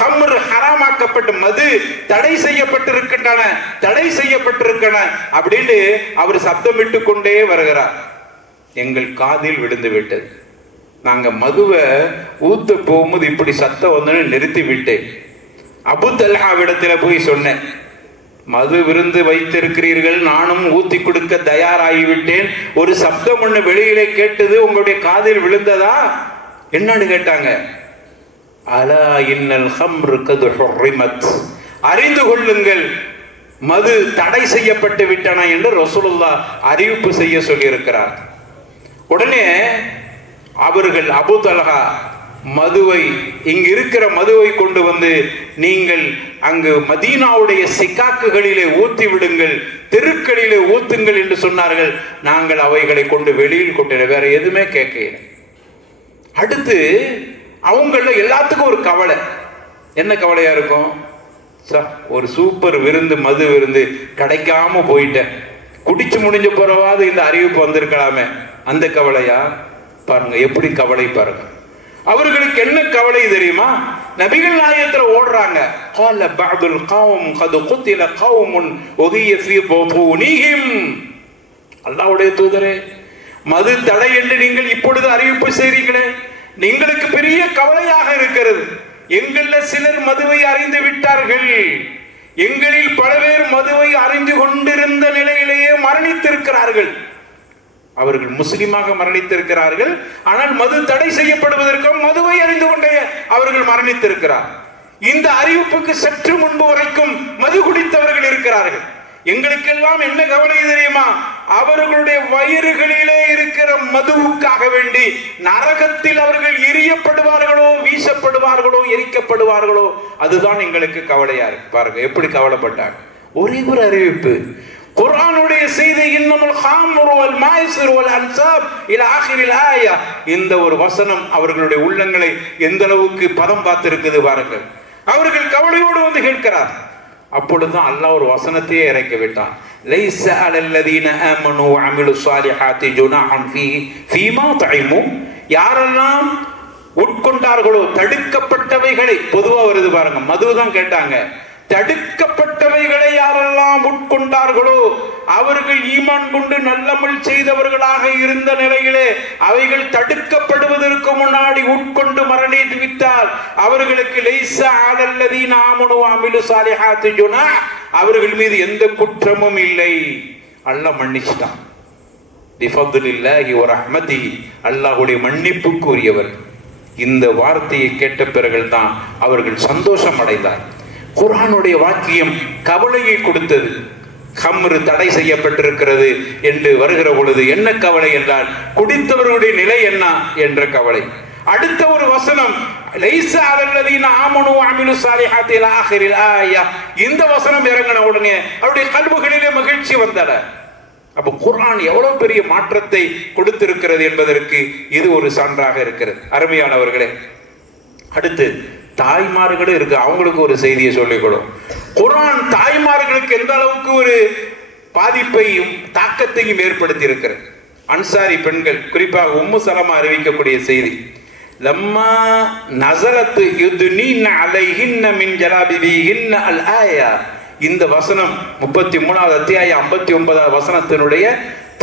ஹம்ர் ஹராமாக்கப்பட்டு, மது தடை செய்யப்பட்டிருக்கின்றன, தடை செய்யப்பட்டிருக்கின்றன அப்படின்னு அவர் சப்தமிட்டு கொண்டே வருகிறார். எங்கள் காதில் விழுந்து விட்டது. நாங்க மதுவை ஊத்த போகும்போது இப்படி சத்தம் வந்து நிறுத்தி விட்டேன். அபூ தல்ஹாவிடத்துல போய் சொன்னேன், மது விருந்து வைத்திருக்கிறீர்கள், நானும் ஊத்தி கொடுக்க தயாராகிவிட்டேன், ஒரு சப்தம் ஒண்ணு வெளியிலே கேட்டது, உங்களுடைய காதில் விழுந்ததா? என்னன்னு கேட்டாங்க. அலா இன்னல் ஹம்ரு கது ஹுர்ரிமத், அறிந்து கொள்ளுங்கள் மது தடை செய்யப்பட்டு விட்டன என்று ரசூலுல்லாஹ் அறிவிப்பு செய்ய சொல்லியிருக்கிறார். உடனே அவர்கள் அபூ தல்ஹா மதுவை, இங்கு இருக்கிற மதுவை கொண்டு வந்து நீங்கள் அங்கு மதீனாவுடைய சிக்காக்குகளிலே ஊத்தி விடுங்கள், தெருக்களிலே ஊத்துங்கள் என்று சொன்னார்கள். நாங்கள் அவைகளை கொண்டு வெளியில் கொண்டு, வேற எதுவுமே கேட்கல. அடுத்து அவங்கள எல்லாத்துக்கும் ஒரு கவலை. என்ன கவலையா இருக்கும்? ஒரு சூப்பர் விருந்து, மது விருந்து கிடைக்காம போயிட்டேன், குடிச்சு முடிஞ்ச பிறவாது இந்த அறிவிப்பு வந்திருக்கலாமே, அந்த கவலையா? பாருங்க எப்படி கவலை பாருங்க. அவர்களுக்கு என்ன கவலை தெரியுமா? நபிகள் நாயகத்துல ஓடுறாங்க. قال بعض القوم قد قتل قوم وهي في بطونهم. அல்லாஹ்வுடைய தூதரே, மது தடை என்று நீங்கள் இப்பொழுது அறிவிப்பு செய்றீங்களே, எங்களுக்கு பெரிய கவலையாக இருக்கிறது. எங்கள சிலர் மதுவை அறிந்து விட்டார்கள். எங்களில் பல பேர் மதுவை அறிந்து கொண்டிருந்த நிலையிலேயே மரணித்திருக்கிறார்கள். அவர்கள் முஸ்லிமாக மரணித்திருக்கிறார்கள். ஆனால் மது தடை செய்யப்படுவதற்கும் மதுவை அறிந்து கொண்டே அவர்கள் மரணித்திருக்கிறார். இந்த அறிவிப்புக்கு சற்று முன்பு வரைக்கும் மது குடித்தவர்கள் இருக்கிறார்கள். எங்களுக்கெல்லாம் என்ன கவலை தெரியுமா? அவர்களுடைய வயிறுகளிலே இருக்கிற மதுவுக்காக வேண்டி நரகத்தில் அவர்கள் எரியப்படுவார்களோ, வீசப்படுவார்களோ, எரிக்கப்படுவார்களோ, அதுதான் எங்களுக்கு கவலையா இருக்கு. பாருங்க எப்படி கவலைப்பட்டாங்க. ஒரே ஒரு அறிவிப்பு, குர்ஆனுடைய செய்தி, இன்னமல் ஹாம்ரு வல் மாய்சிர் வல் அன்சாப் இலா ஆகிரில் ஆயா. இந்த ஒரு வசனம் அவர்களுடைய உள்ளங்களை எந்த அளவுக்கு பதம் பார்த்திருக்குது பாருங்கள். அவர்கள் கவலையோடு வந்து கேட்கிறார். அப்பொழுதுதான் அல்லாஹ் ஒரு வசனத்தையே இறக்கி விட்டான். லைஸ அலல்லதீன ஆமனு வ அமிலு ஸாலிஹாத்தி ஜுனாஹன் ஃபீமா தஇமு. யாரெல்லாம் உட்கொண்டார்களோ, தடுக்கப்பட்டவைகளை, பொதுவா வருது பாருங்க, மதுதான் கேட்டாங்க. தடுக்கப்பட்டவைகளை யாரெல்லாம் உட்கொண்டார்களோ அவர்கள் ஈமான் கொண்டு நல்லமல் செய்தவர்களாக இருந்த நிலையிலே அவைகள் தடுக்கப்படுவதற்கு முன்னாடி உட்கொண்டு மரணித்து விட்டால் அவர்களுக்கு லைஸா அலல்லதீன ஆமனு வ அமிலு ஸாலிஹாத்தி ஜுனாஹ், அவர்கள் மீது எந்த குற்றமும் இல்லை. அல்லாஹ் மன்னிச்சிட்டான். பிஃபத்லில்லாஹி வ ரஹ்மத்திஹி, அல்லாஹ்வுடைய மன்னிப்புக்குரியவர். இந்த வார்த்தையை கேட்ட பிறகுதான் அவர்கள் சந்தோஷம் அடைந்தார். குர்ஆனுடைய வாக்கியம் கவலையை கொடுத்தது. கம்ரு தடை செய்யப்பட்டிருக்கிறது என்று வருகிற பொழுது என்ன கவலை என்றால், குடித்தவர்களுடைய நிலை என்ன என்ற கவலை. அடுத்த ஒரு வசனம், லைஸா அலல்லதீன ஆமனு வ அமிலு ஸாலிஹாத்தி இலா ஆகிரில் ஆயா. இந்த வசனம் இறங்கின உடனே அவருடைய கல்புகளிலே மகிழ்ச்சி வந்தன. அப்ப குர்ஆன் எவ்வளவு பெரிய மாற்றத்தை கொடுத்திருக்கிறது என்பதற்கு இது ஒரு சான்றாக இருக்கிறது. அருமையானவர்களே, அடுத்து தாய்மார்களும் இருக்கு, அவங்களுக்கு ஒரு செய்தியை சொல்லிக்கொடும். குர்ஆன் தாய்மார்களுக்கு எந்த அளவுக்கு ஒரு பாதிப்பையும் தாக்கத்தையும் ஏற்படுத்தி இருக்கிறது. அன்சாரி பெண்கள், குறிப்பாக உம்மு சலமா அறிவிக்கக்கூடிய செய்தி, லம்மா நஸரத் யுத்னீன அலைஹின்ன மின் ஜலாபிபிஹின்ன அல் ஆயா. இந்த வசனம் 33வது அத்தியாயம் 59வது வசனத்தினுடைய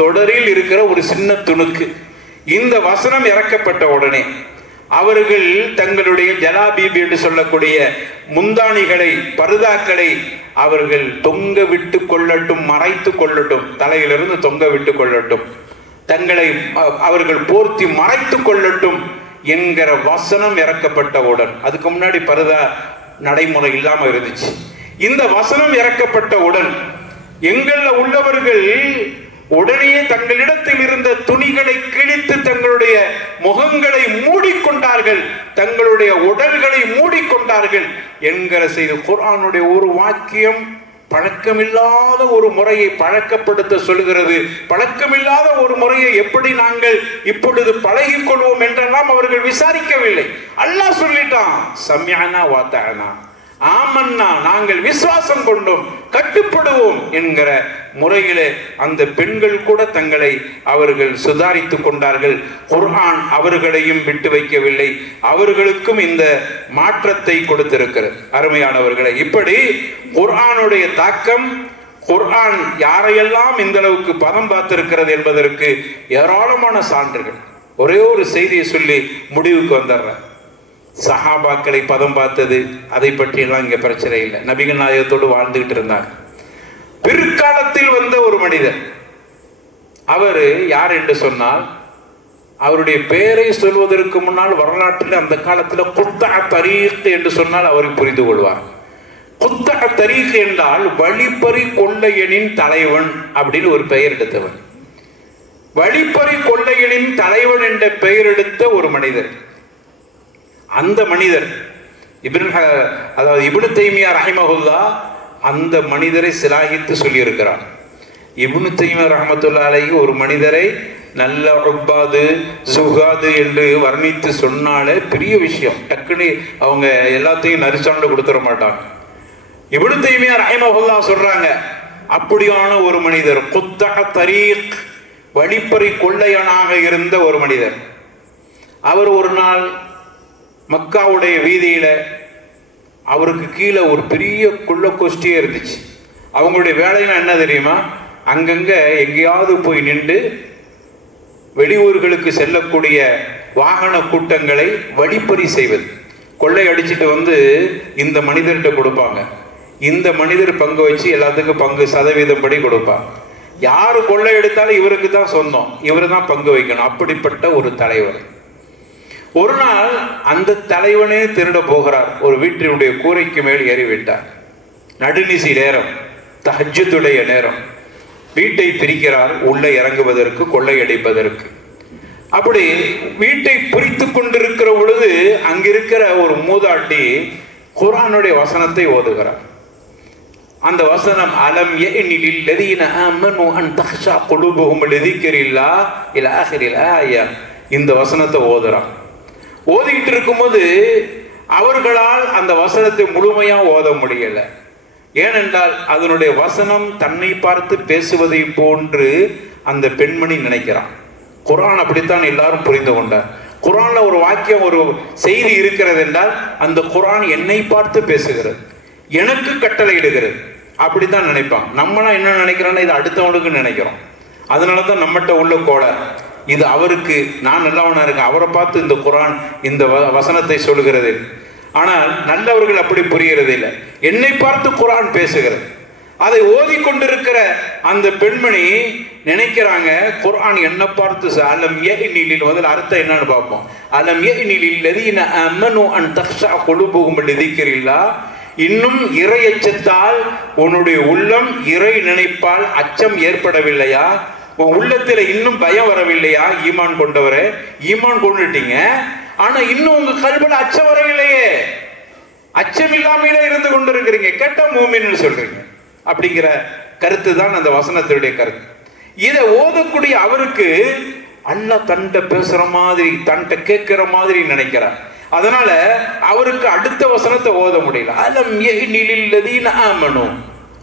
தொடரில் இருக்கிற ஒரு சின்ன துணுக்கு. இந்த வசனம் இறக்கப்பட்ட உடனே அவர்கள் தங்களுடைய ஜலாபீபி என்று சொல்லக்கூடிய முந்தானிகளை, பருதாக்களை அவர்கள் தொங்க விட்டு கொள்ளட்டும், மறைத்து கொள்ளட்டும், தலையிலிருந்து தொங்க விட்டு கொள்ளட்டும், தங்களை அவர்கள் போர்த்தி மறைத்து கொள்ளட்டும் என்கிற வசனம் இறக்கப்பட்டவுடன், அதுக்கு முன்னாடி பருதா நடைமுறை இல்லாம இருந்துச்சு. இந்த வசனம் இறக்கப்பட்டவுடன் எங்கள உள்ளவர்கள் உடனே தங்களிடத்தில் இருந்த துணிகளை கிழித்து தங்களுடைய முகங்களை மூடிக்கொண்டார்கள், தங்களுடைய உடல்களை மூடிக்கொண்டார்கள் என்கிற செய்தி. குர்ஆனுடைய ஒரு வாக்கியம் பழக்கமில்லாத ஒரு முறையை பழக்கப்படுத்த சொல்கிறது. பழக்கமில்லாத ஒரு முறையை எப்படி நாங்கள் இப்பொழுது பழகிக் கொள்வோம் என்றெல்லாம் அவர்கள் விசாரிக்கவில்லை. அல்லாஹ் சொல்லிட்டான், சம்யனா வாத்தனா, ஆமன்னா, நாங்கள் விசுவாசம் கொண்டோம், கட்டுப்படுவோம் என்கிற முறையிலே அந்த பெண்கள் கூட தங்களை அவர்கள் சுதாரித்துக் கொண்டார்கள். குர்ஆன் அவர்களையும் விட்டு வைக்கவில்லை, அவர்களுக்கும் இந்த மாற்றத்தை கொடுத்திருக்கிறது. அருமையானவர்களை, இப்படி குர்ஆனுடைய தாக்கம், குர்ஆன் யாரையெல்லாம் இந்த அளவுக்கு பதம் பார்த்திருக்கிறது என்பதற்கு ஏராளமான சான்றுகள். ஒரே ஒரு செய்தியை சொல்லி முடிவுக்கு வந்துடுறேன். சஹாபாக்களை பதம் பார்த்தது, அதை பற்றி எல்லாம் இங்க பிரச்சனை இல்லை. நபிகள் நாயகத்தோடு வாழ்ந்துகிட்டு இருந்தார். பிற்காலத்தில் வந்த ஒரு மனிதர், அவர் யார் என்று சொன்னால், அவருடைய பெயரை சொல்வதற்கு முன்னால் வரலாற்றில் அந்த காலத்தில் குத்தா தரீக் என்று சொன்னால் அவரை புரிந்து கொள்வார். குத்தா தரீக் என்றால் வழிப்பறி கொள்ளையனின் தலைவன் அப்படின்னு ஒரு பெயர் எடுத்தவன். வழிப்பறி கொள்ளையனின் தலைவன் என்ற பெயர் எடுத்த ஒரு மனிதர். அந்த மனிதர் இப்னு தைமியா ரஹிமஹுல்லாஹ் அந்த மனிதரை சிலாகித்து சொல்லியிருக்கிறார். இப்னு தைமியா ரஹ்மத்துல்லாஹி அலைஹி ஒரு மனிதரை நல்ல உப்பாது சுகாது என்று வர்ணித்து சொன்னாலே பெரிய விஷயம். டக்குனு அவங்க எல்லாத்தையும் நரிச்சாண்டு கொடுத்துட மாட்டாங்க. இப்னு தைமியா ரஹிமஹுல்லாஹ் சொல்றாங்க, அப்படியான ஒரு மனிதர், குத்தா தரீக், வழிப்பறி கொள்ளையனாக இருந்த ஒரு மனிதர். அவர் ஒரு நாள் மக்காவுடைய வீதியில அவருக்கு கீழே ஒரு பெரிய குள்ள கோஷ்டியே இருந்துச்சு. அவங்களுடைய வேலையெல்லாம் என்ன தெரியுமா, அங்கங்க எங்கேயாவது போய் நின்று வெளியூர்களுக்கு செல்லக்கூடிய வாகன கூட்டங்களை வழிப்பறி செய்வது. கொள்ளை அடிச்சுட்டு வந்து இந்த மனிதர்கிட்ட கொடுப்பாங்க, இந்த மனிதர் பங்கு வச்சு எல்லாத்துக்கும் பங்கு சதவீதம் படி கொடுப்பாங்க. யாரு கொள்ளை எடுத்தாலும் இவருக்கு தான் சொந்தம், இவரு தான் பங்கு வைக்கணும். அப்படிப்பட்ட ஒரு தலைவர். ஒரு நாள் அந்த தலைவனே திருட போகிறார். ஒரு வீட்டினுடைய கூரைக்கு மேல் ஏறிவிட்டார். நடுநிசி நேரம், தஹஜ்ஜுடைய நேரம். வீட்டை பிரிக்கிறார் உள்ளே இறங்குவதற்கு, கொள்ளையடிப்பதற்கு. அப்படி வீட்டை பிரித்து கொண்டிருக்கிற பொழுது அங்கிருக்கிற ஒரு மூதாட்டி குர்ஆனுடைய வசனத்தை ஓதுகிறார். அந்த வசனம் அலம் யஅனில் லதீன ஆமனு அன் தக்ஷா குலூபுஹும் லிذிக்ரில்லாஹ் இலா ஆகிரில் ஆயா. இந்த வசனத்தை ஓதுறான். ஓதிக்கிட்டு இருக்கும்போது அவர்களால் அந்த வசனத்தை முழுமையா ஓத முடியல. ஏனென்றால் அதனுடைய வசனம் தன்னை பார்த்து பேசுவதை போன்று அந்த பெண்மணி நினைக்கிறான். குர்ஆன் அப்படித்தான் எல்லாரும் புரிந்து கொண்டார். குர்ஆன்ல ஒரு வாக்கியம், ஒரு செய்தி இருக்கிறது என்றால் அந்த குர்ஆன் என்னை பார்த்து பேசுகிறது, எனக்கு கட்டளை இடுகிறது, அப்படித்தான் நினைப்பான். நம்மளாம் என்ன நினைக்கிறோம்னா இது அடுத்தவனுக்கு நினைக்கிறோம். அதனாலதான் நம்மகிட்ட உள்ள கோளாறு. இது அவருக்கு, நான் நல்லவனா இருக்கேன், அவரை பார்த்து இந்த குர்ஆன் இந்த வசனத்தை சொல்லுகிறது. ஆனால் நல்லவர்கள் அப்படி புரிகிறது இல்லை. என்னை பார்த்து குர்ஆன் பேசுகிறது. அதை ஓதிக்கொண்டிருக்கிற அந்த பெண்மணி நினைக்கிறாங்க குர்ஆன் என்ன பார்த்து. அலம் யஅனில் முதல்ல அர்த்தம் என்னன்னு பார்ப்போம். அலம் யஅனில் லதீன ஆமனு அன் தக்ஷா குலூபுஹும் லிذிக்ரில்லாஹ். இன்னும் இறை அச்சத்தால் உன்னுடைய உள்ளம் இறை நினைப்பால் அச்சம் ஏற்படவில்லையா? உன் உள்ளத்துல இன்னும் பயம் வரவில்லையா? ஈமான் கொண்டவரே, ஈமான் கொண்டுட்டீங்க, ஆனா இன்னும் உங்க கல்வில அச்சம் வரவில்லையே, அச்சம் இல்லாமலே இருந்து கொண்டிருக்கிறீங்க, கேட்ட மூமின்னு சொல்றீங்க. அப்படிங்கிற கருத்து தான் அந்த வசனத்தினுடைய கருத்து. இதை ஓதக்கூடிய அவருக்கு அல்லாஹ் தன்ட்ட பேசுற மாதிரி, தன்ட்ட கேட்கிற மாதிரி நினைக்கிறார். அதனால அவருக்கு அடுத்த வசனத்தை ஓத முடியல. அலம் யஅனில் லதீன ஆமனு,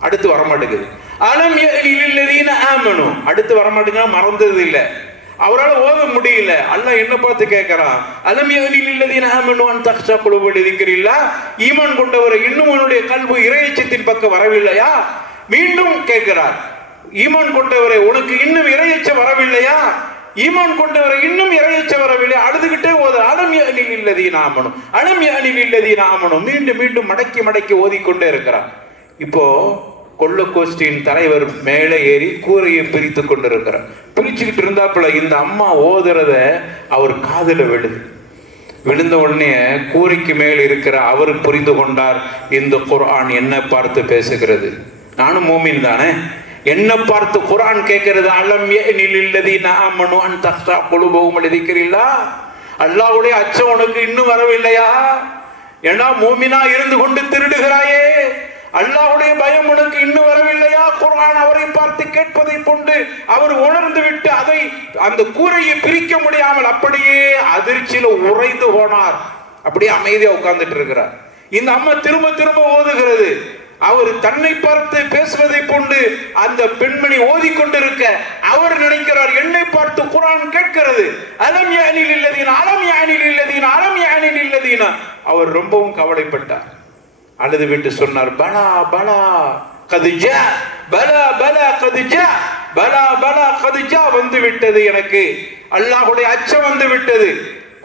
அடுத்து வரமாட்டேங்குது. அலம் யஅனில் லதீன ஆமனு, அடுத்து வரமாட்டேங்க, மறந்தது இல்லை, அவரால் ஓத முடியல. அல்லாஹ் என்ன பார்த்து கேட்கிறான், அலம் யஅனில் லதீன ஆமனு அன் தக்ஷா குலூபுஹும் லிذிக்ரில்லாஹ். ஈமான் கொண்டவரை இன்னும் உன்னுடைய கல்வி இறையச்சத்தின் பக்கம் வரவில்லையா? மீண்டும் கேட்கிறார், ஈமான் கொண்டவரை உனக்கு இன்னும் இறையச்சம் வரவில்லையா? ஈமான் கொண்டவரை இன்னும் இறையச்சம் வரவில்லை. அழுதுகிட்டே ஓத அலம் யஅனில் லதீன ஆமனு, அலம் யஅனில் லதீன ஆமனு, மீண்டும் மீண்டும் மடக்கி மடக்கி ஓதிக்கொண்டே இருக்கிறார். இப்போ கொள்ள கோஷ்டியின் தலைவர் மேலே ஏறி கூரையை பிரித்து கொண்டிருக்கிறார். பிரிச்சுக்கிட்டு இருந்தாப்புல இந்த அம்மா ஓதுறத அவர் காதுல விழுது. விழுந்த உடனே கூரைக்கு மேல் இருக்கிற அவர் புரிந்து கொண்டார், இந்த குர்ஆன் என்ன பார்த்து பேசுகிறது. நானும் மூமின் தானே, என்ன பார்த்து குர்ஆன் கேட்கிறது. அலம் யஅனில் லதீன ஆமனு அன் தக்ஷா குலூபுஹும் லிذிக்ரில்லாஹ். அல்லாஹ்வுடைய அச்சம் உனக்கு இன்னும் வரவில்லையா? ஏன்னா மூமினா இருந்து கொண்டு திருடுகிறாயே, அல்லாஹ்வுடைய பயம் உனக்கு இன்னும் வரவில்லையா? குர்ஆன் அவரை பார்த்து கேட்பதை கொண்டு அவர் உணர்ந்து விட்டு அதை அந்த கூரையை பிரிக்க முடியாமல் அப்படியே அதிர்ச்சியில உறைந்து போனார். அப்படியே அமைதியா உட்கார்ந்துட்டு இருக்கிறார். இந்த அம்மா திரும்ப திரும்ப ஓதுகிறது. அவர் தன்னை பார்த்து பேசுவதை கொண்டு அந்த பெண்மணி ஓதிக்கொண்டிருக்க அவர் நினைக்கிறார், என்னை பார்த்து குர்ஆன் கேட்கிறது. அலம் யஅனில் லதீன, அலம் யஅனில் லதீன, அலம் யஅனில் லதீன. அவர் ரொம்பவும் கவலைப்பட்டார். அழுது விட்டு சொன்னார், பலா பலா கதுஜா, பலா பலா கதுஜா, பலா பலா கதுஜா, வந்து விட்டது, எனக்கு அல்லாஹ்வுடைய அச்சம் வந்து விட்டது.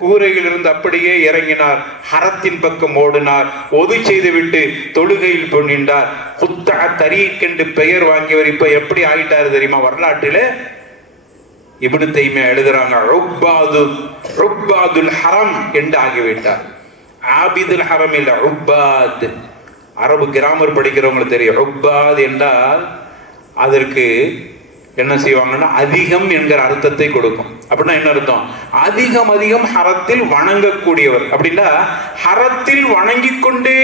கூரையில் இருந்து அப்படியே இறங்கினார், ஹரத்தின் பக்கம் ஓடினார், ஒது செய்து விட்டு தொழுகையில் நின்றார். குத்தா தரீக் என்று பெயர் வாங்கியவர் இப்ப எப்படி ஆயிட்டாரு தெரியுமா? வரலாற்றில இப்னு தைமியா எழுதுறாங்க, உப்பாதுல் ஹரம் என்று ஆகிவிட்டார். ஆபிதுல் ஹரம் இல்ல, உப்பாத். அரபு கிராமர் படிக்கிறவங்களுக்கு தெரியும். உப்பாத் என்றால் அதற்கு என்ன செய்வாங்கன்னா அதிகம் என்கிற அர்த்தத்தை கொடுக்கும். அப்படின்னா என்ன அர்த்தம்? அதிகம் அதிகம் ஹரத்தில் வணங்கக்கூடியவர். அப்படின்னா ஹரத்தில் வணங்கி கொண்டே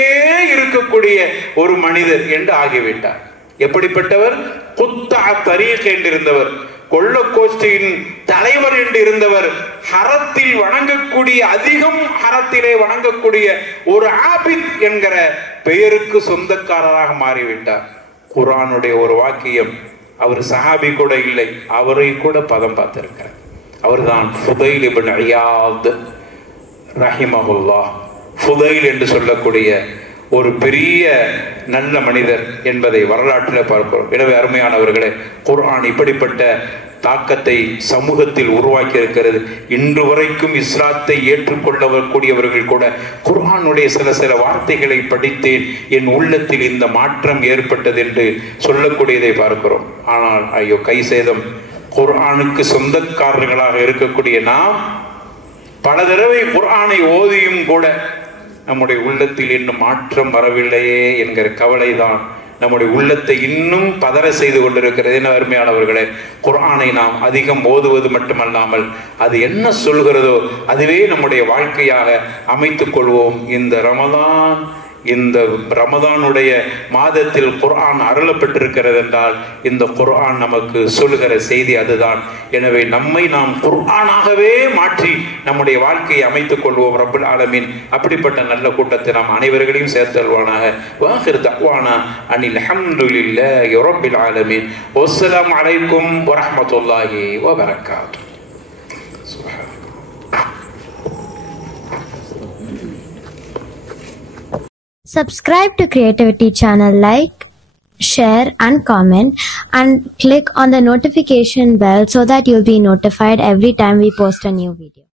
இருக்கக்கூடிய ஒரு மனிதர் என்று ஆகிவிட்டார். எப்படிப்பட்டவர்? குத்தா தரீக் என்றிருந்தவர், கொள்ள கோஷ்டியின் தலைவர் என்று இருந்தவர், ஹரத்தில் வணங்கக்கூடிய, அதிகம் ஹரத்திலே வணங்கக்கூடிய ஒரு ஆபித் என்கிற பெயருக்கு சொந்தக்காரராக மாறிவிட்டார். குர்ஆனுடைய ஒரு வாக்கியம், அவர் சஹாபி கூட இல்லை, அவரை கூட பதம் பார்த்திருக்கிறார். அவர்தான் ஃபுதைல் இப்னு இயாத் ரஹிமஹுல்லாஹ். ஃபுதைல் என்று சொல்லக்கூடிய ஒரு பெரிய நல்ல மனிதர் என்பதை வரலாற்றில் பார்க்கிறோம். எனவே அருமையானவர்களே, குர்ஆன் இப்படிப்பட்ட தாக்கத்தை சமூகத்தில் உருவாக்கி இருக்கிறது. இன்று வரைக்கும் இஸ்லாத்தை ஏற்றுக்கொள்ளக்கூடியவர்கள் கூட குர்ஆனுடைய சில வார்த்தைகளை படித்தேன், என் உள்ளத்தில் இந்த மாற்றம் ஏற்பட்டது என்று சொல்லக்கூடியதை பார்க்கிறோம். ஆனால் ஐயோ கை சேதம், குர்ஆனுக்கு சொந்தக்காரர்களாக இருக்கக்கூடிய நாம் பல தடவை குர்ஆனை ஓதியும் கூட நம்முடைய உள்ளத்தில் இன்னும் மாற்றம் வரவில்லையே என்கிற கவலைதான் நம்முடைய உள்ளத்தை இன்னும் பதற செய்து கொண்டிருக்கிறது. என்ன அருமையானவர்களே, குர்ஆனை நாம் அதிகம் ஓதுவது மட்டுமல்லாமல் அது என்ன சொல்கிறதோ அதுவே நம்முடைய வாழ்க்கையாக அமைத்துக் கொள்வோம். இந்த ரமதானுடைய மாதத்தில் குர்ஆன் அருளப்பட்டிருக்கிறது என்றால் இந்த குர்ஆன் நமக்கு சொல்லுகிற செய்தி அதுதான். எனவே நம்மை நாம் குர்ஆனாகவே மாற்றி நம்முடைய வாழ்க்கையை அமைத்துக் கொள்வோம். ரப்பல் ஆலமீன் அப்படிப்பட்ட நல்ல கூட்டத்தை நாம் அனைவர்களையும் சேர்த்தல்வானாக. வாஹிர் தஅவானா அனில் ஹம்துலில்லாஹி ரப்பில் ஆலமீன். வஸ்ஸலாமு அலைக்கும் வரஹ்மத்துல்லாஹி வபரகாத்துஹு. Subscribe to Creativity channel, like, share and comment, and click on the notification bell so that you'll be notified every time we post a new video.